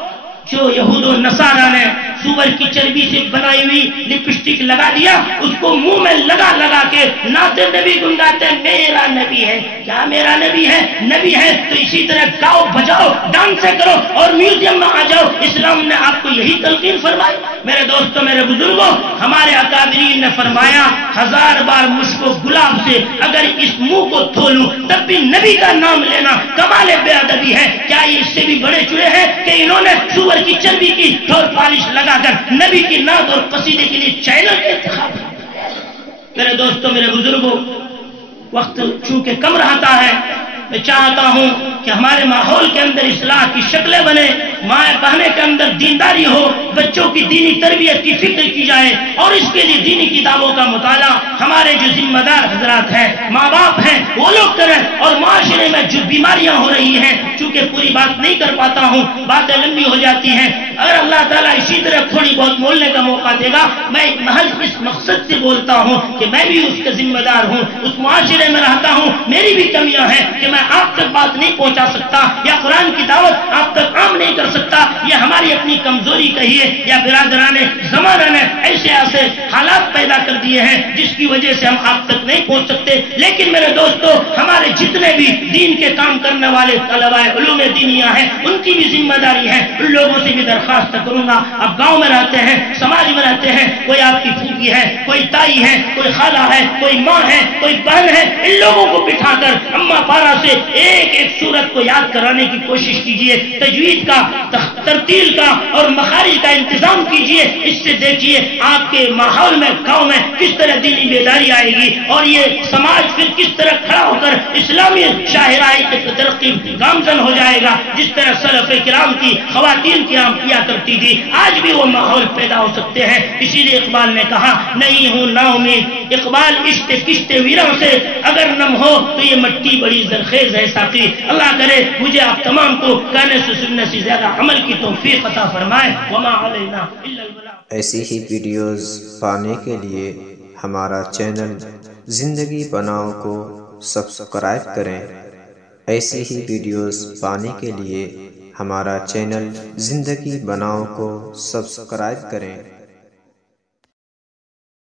جو یہود و نصارہ نے سور کی چربی سے بنائی ہوئی لپسٹک لگا دیا, اس کو منہ میں لگا لگا کے نعت نبی گنگاتے ہیں, میرا نبی ہے. کیا میرا نبی ہے؟ نبی ہے تو اسی طرح گاؤ بجاؤ, ڈانس کرو اور میوزیم میں آ جاؤ. اسلام نے آپ کو یہی تلقین فرمائی. میرے دوستوں, میرے بزرگوں, ہمارے اکابرین نے فرمایا 1000 بار مشک و گلاب سے اگر اس منہ کو دھو لوں تب بھی نبی کا نام لینا کمال بے ادبی ہے. کیا یہ اس سے بھی بڑے چڑے ہیں کہ انہوں نے سور کی چربی کی ڈھول پالش لگا کر نبی کی نعت اور قصیدے کے لیے چینل کا انتخاب کیا؟ میرے دوستوں, میرے بزرگوں, وقت چونکہ کم رہتا ہے, میں چاہتا ہوں کہ ہمارے ماحول کے اندر اصلاح کی شکلیں بنے, ماں بہنیں کے اندر دینداری ہو, بچوں کی دینی تربیت کی فکر کی جائے, اور اس کے لیے دینی کتابوں کا مطالعہ ہمارے جو ذمہ دار حضرات ہیں, ماں باپ ہیں, وہ لوگ کریں. اور معاشرے میں جو بیماریاں ہو رہی ہیں, چونکہ پوری بات نہیں کر پاتا ہوں, باتیں لمبی ہو جاتی ہیں, اگر اللہ تعالیٰ اسی طرح تھوڑی بہت بولنے کا موقع دے گا, میں محض اس مقصد سے بولتا ہوں کہ میں بھی اس کا ذمہ دار ہوں, اس معاشرے میں رہتا ہوں, میری بھی کمیاں ہیں کہ میں آپ تک بات نہیں پہنچا سکتا یا قرآن کی دعوت آپ تک عام نہیں کر سکتا. یہ ہماری اپنی کمزوری کہیے یا برادران زمانہ نے ایسے ایسے حالات پیدا کر دیے ہیں جس کی وجہ سے ہم آپ تک نہیں پہنچ سکتے. لیکن میرے دوستو, ہمارے جتنے بھی دین کے کام کرنے والے طلباء علوم دینیہ ہیں, ان کی بھی ذمہ داری ہے. ان لوگوں سے بھی درخواست کروں گا, اب گاؤں میں رہتے ہیں, سماج میں رہتے ہیں, کوئی آپ کی پھوپھی ہے, کوئی تائی ہے, کوئی خالہ ہے, کوئی ماں ہے, کوئی بہن ہے, ان لوگوں کو بٹھا کر اما پارا سے ایک ایک سورت کو یاد کرانے کی کوشش کیجئے, تجوید کا, ترتیل کا اور مخارج کا انتظام کیجئے. اس سے دیکھیے آپ کے ماحول میں, گاؤں میں کس طرح دینی بیداری آئے گی, اور یہ سماج پھر کس طرح کھڑا ہو کر اسلامی شاہرائی کی ترقی گامزن ہو جائے گا, جس طرح سلف کرام کی خواتین کرام کیا کرتی تھی. آج بھی وہ ماحول پیدا ہو سکتے ہیں. اسی لیے اقبال نے کہا, نہیں ہوں نا امید اقبال عشق کشت ویراں سے اگر نم ہو تو یہ مٹی بڑی زرخیز ہے ساقی۔ اللہ کرے مجھے آپ تمام کو کہنے سے سننے سے زیادہ عمل کی توفیق عطا فرمائے۔ وما علینا الا البلاغ۔ ایسی ہی ویڈیوز پانے کے لیے ہمارا چینل زندگی بناؤ کو سبسکرائب کریں۔ ایسی ہی ویڈیوز پانے کے لیے ہمارا چینل زندگی بناؤ کو سبسکرائب کریں۔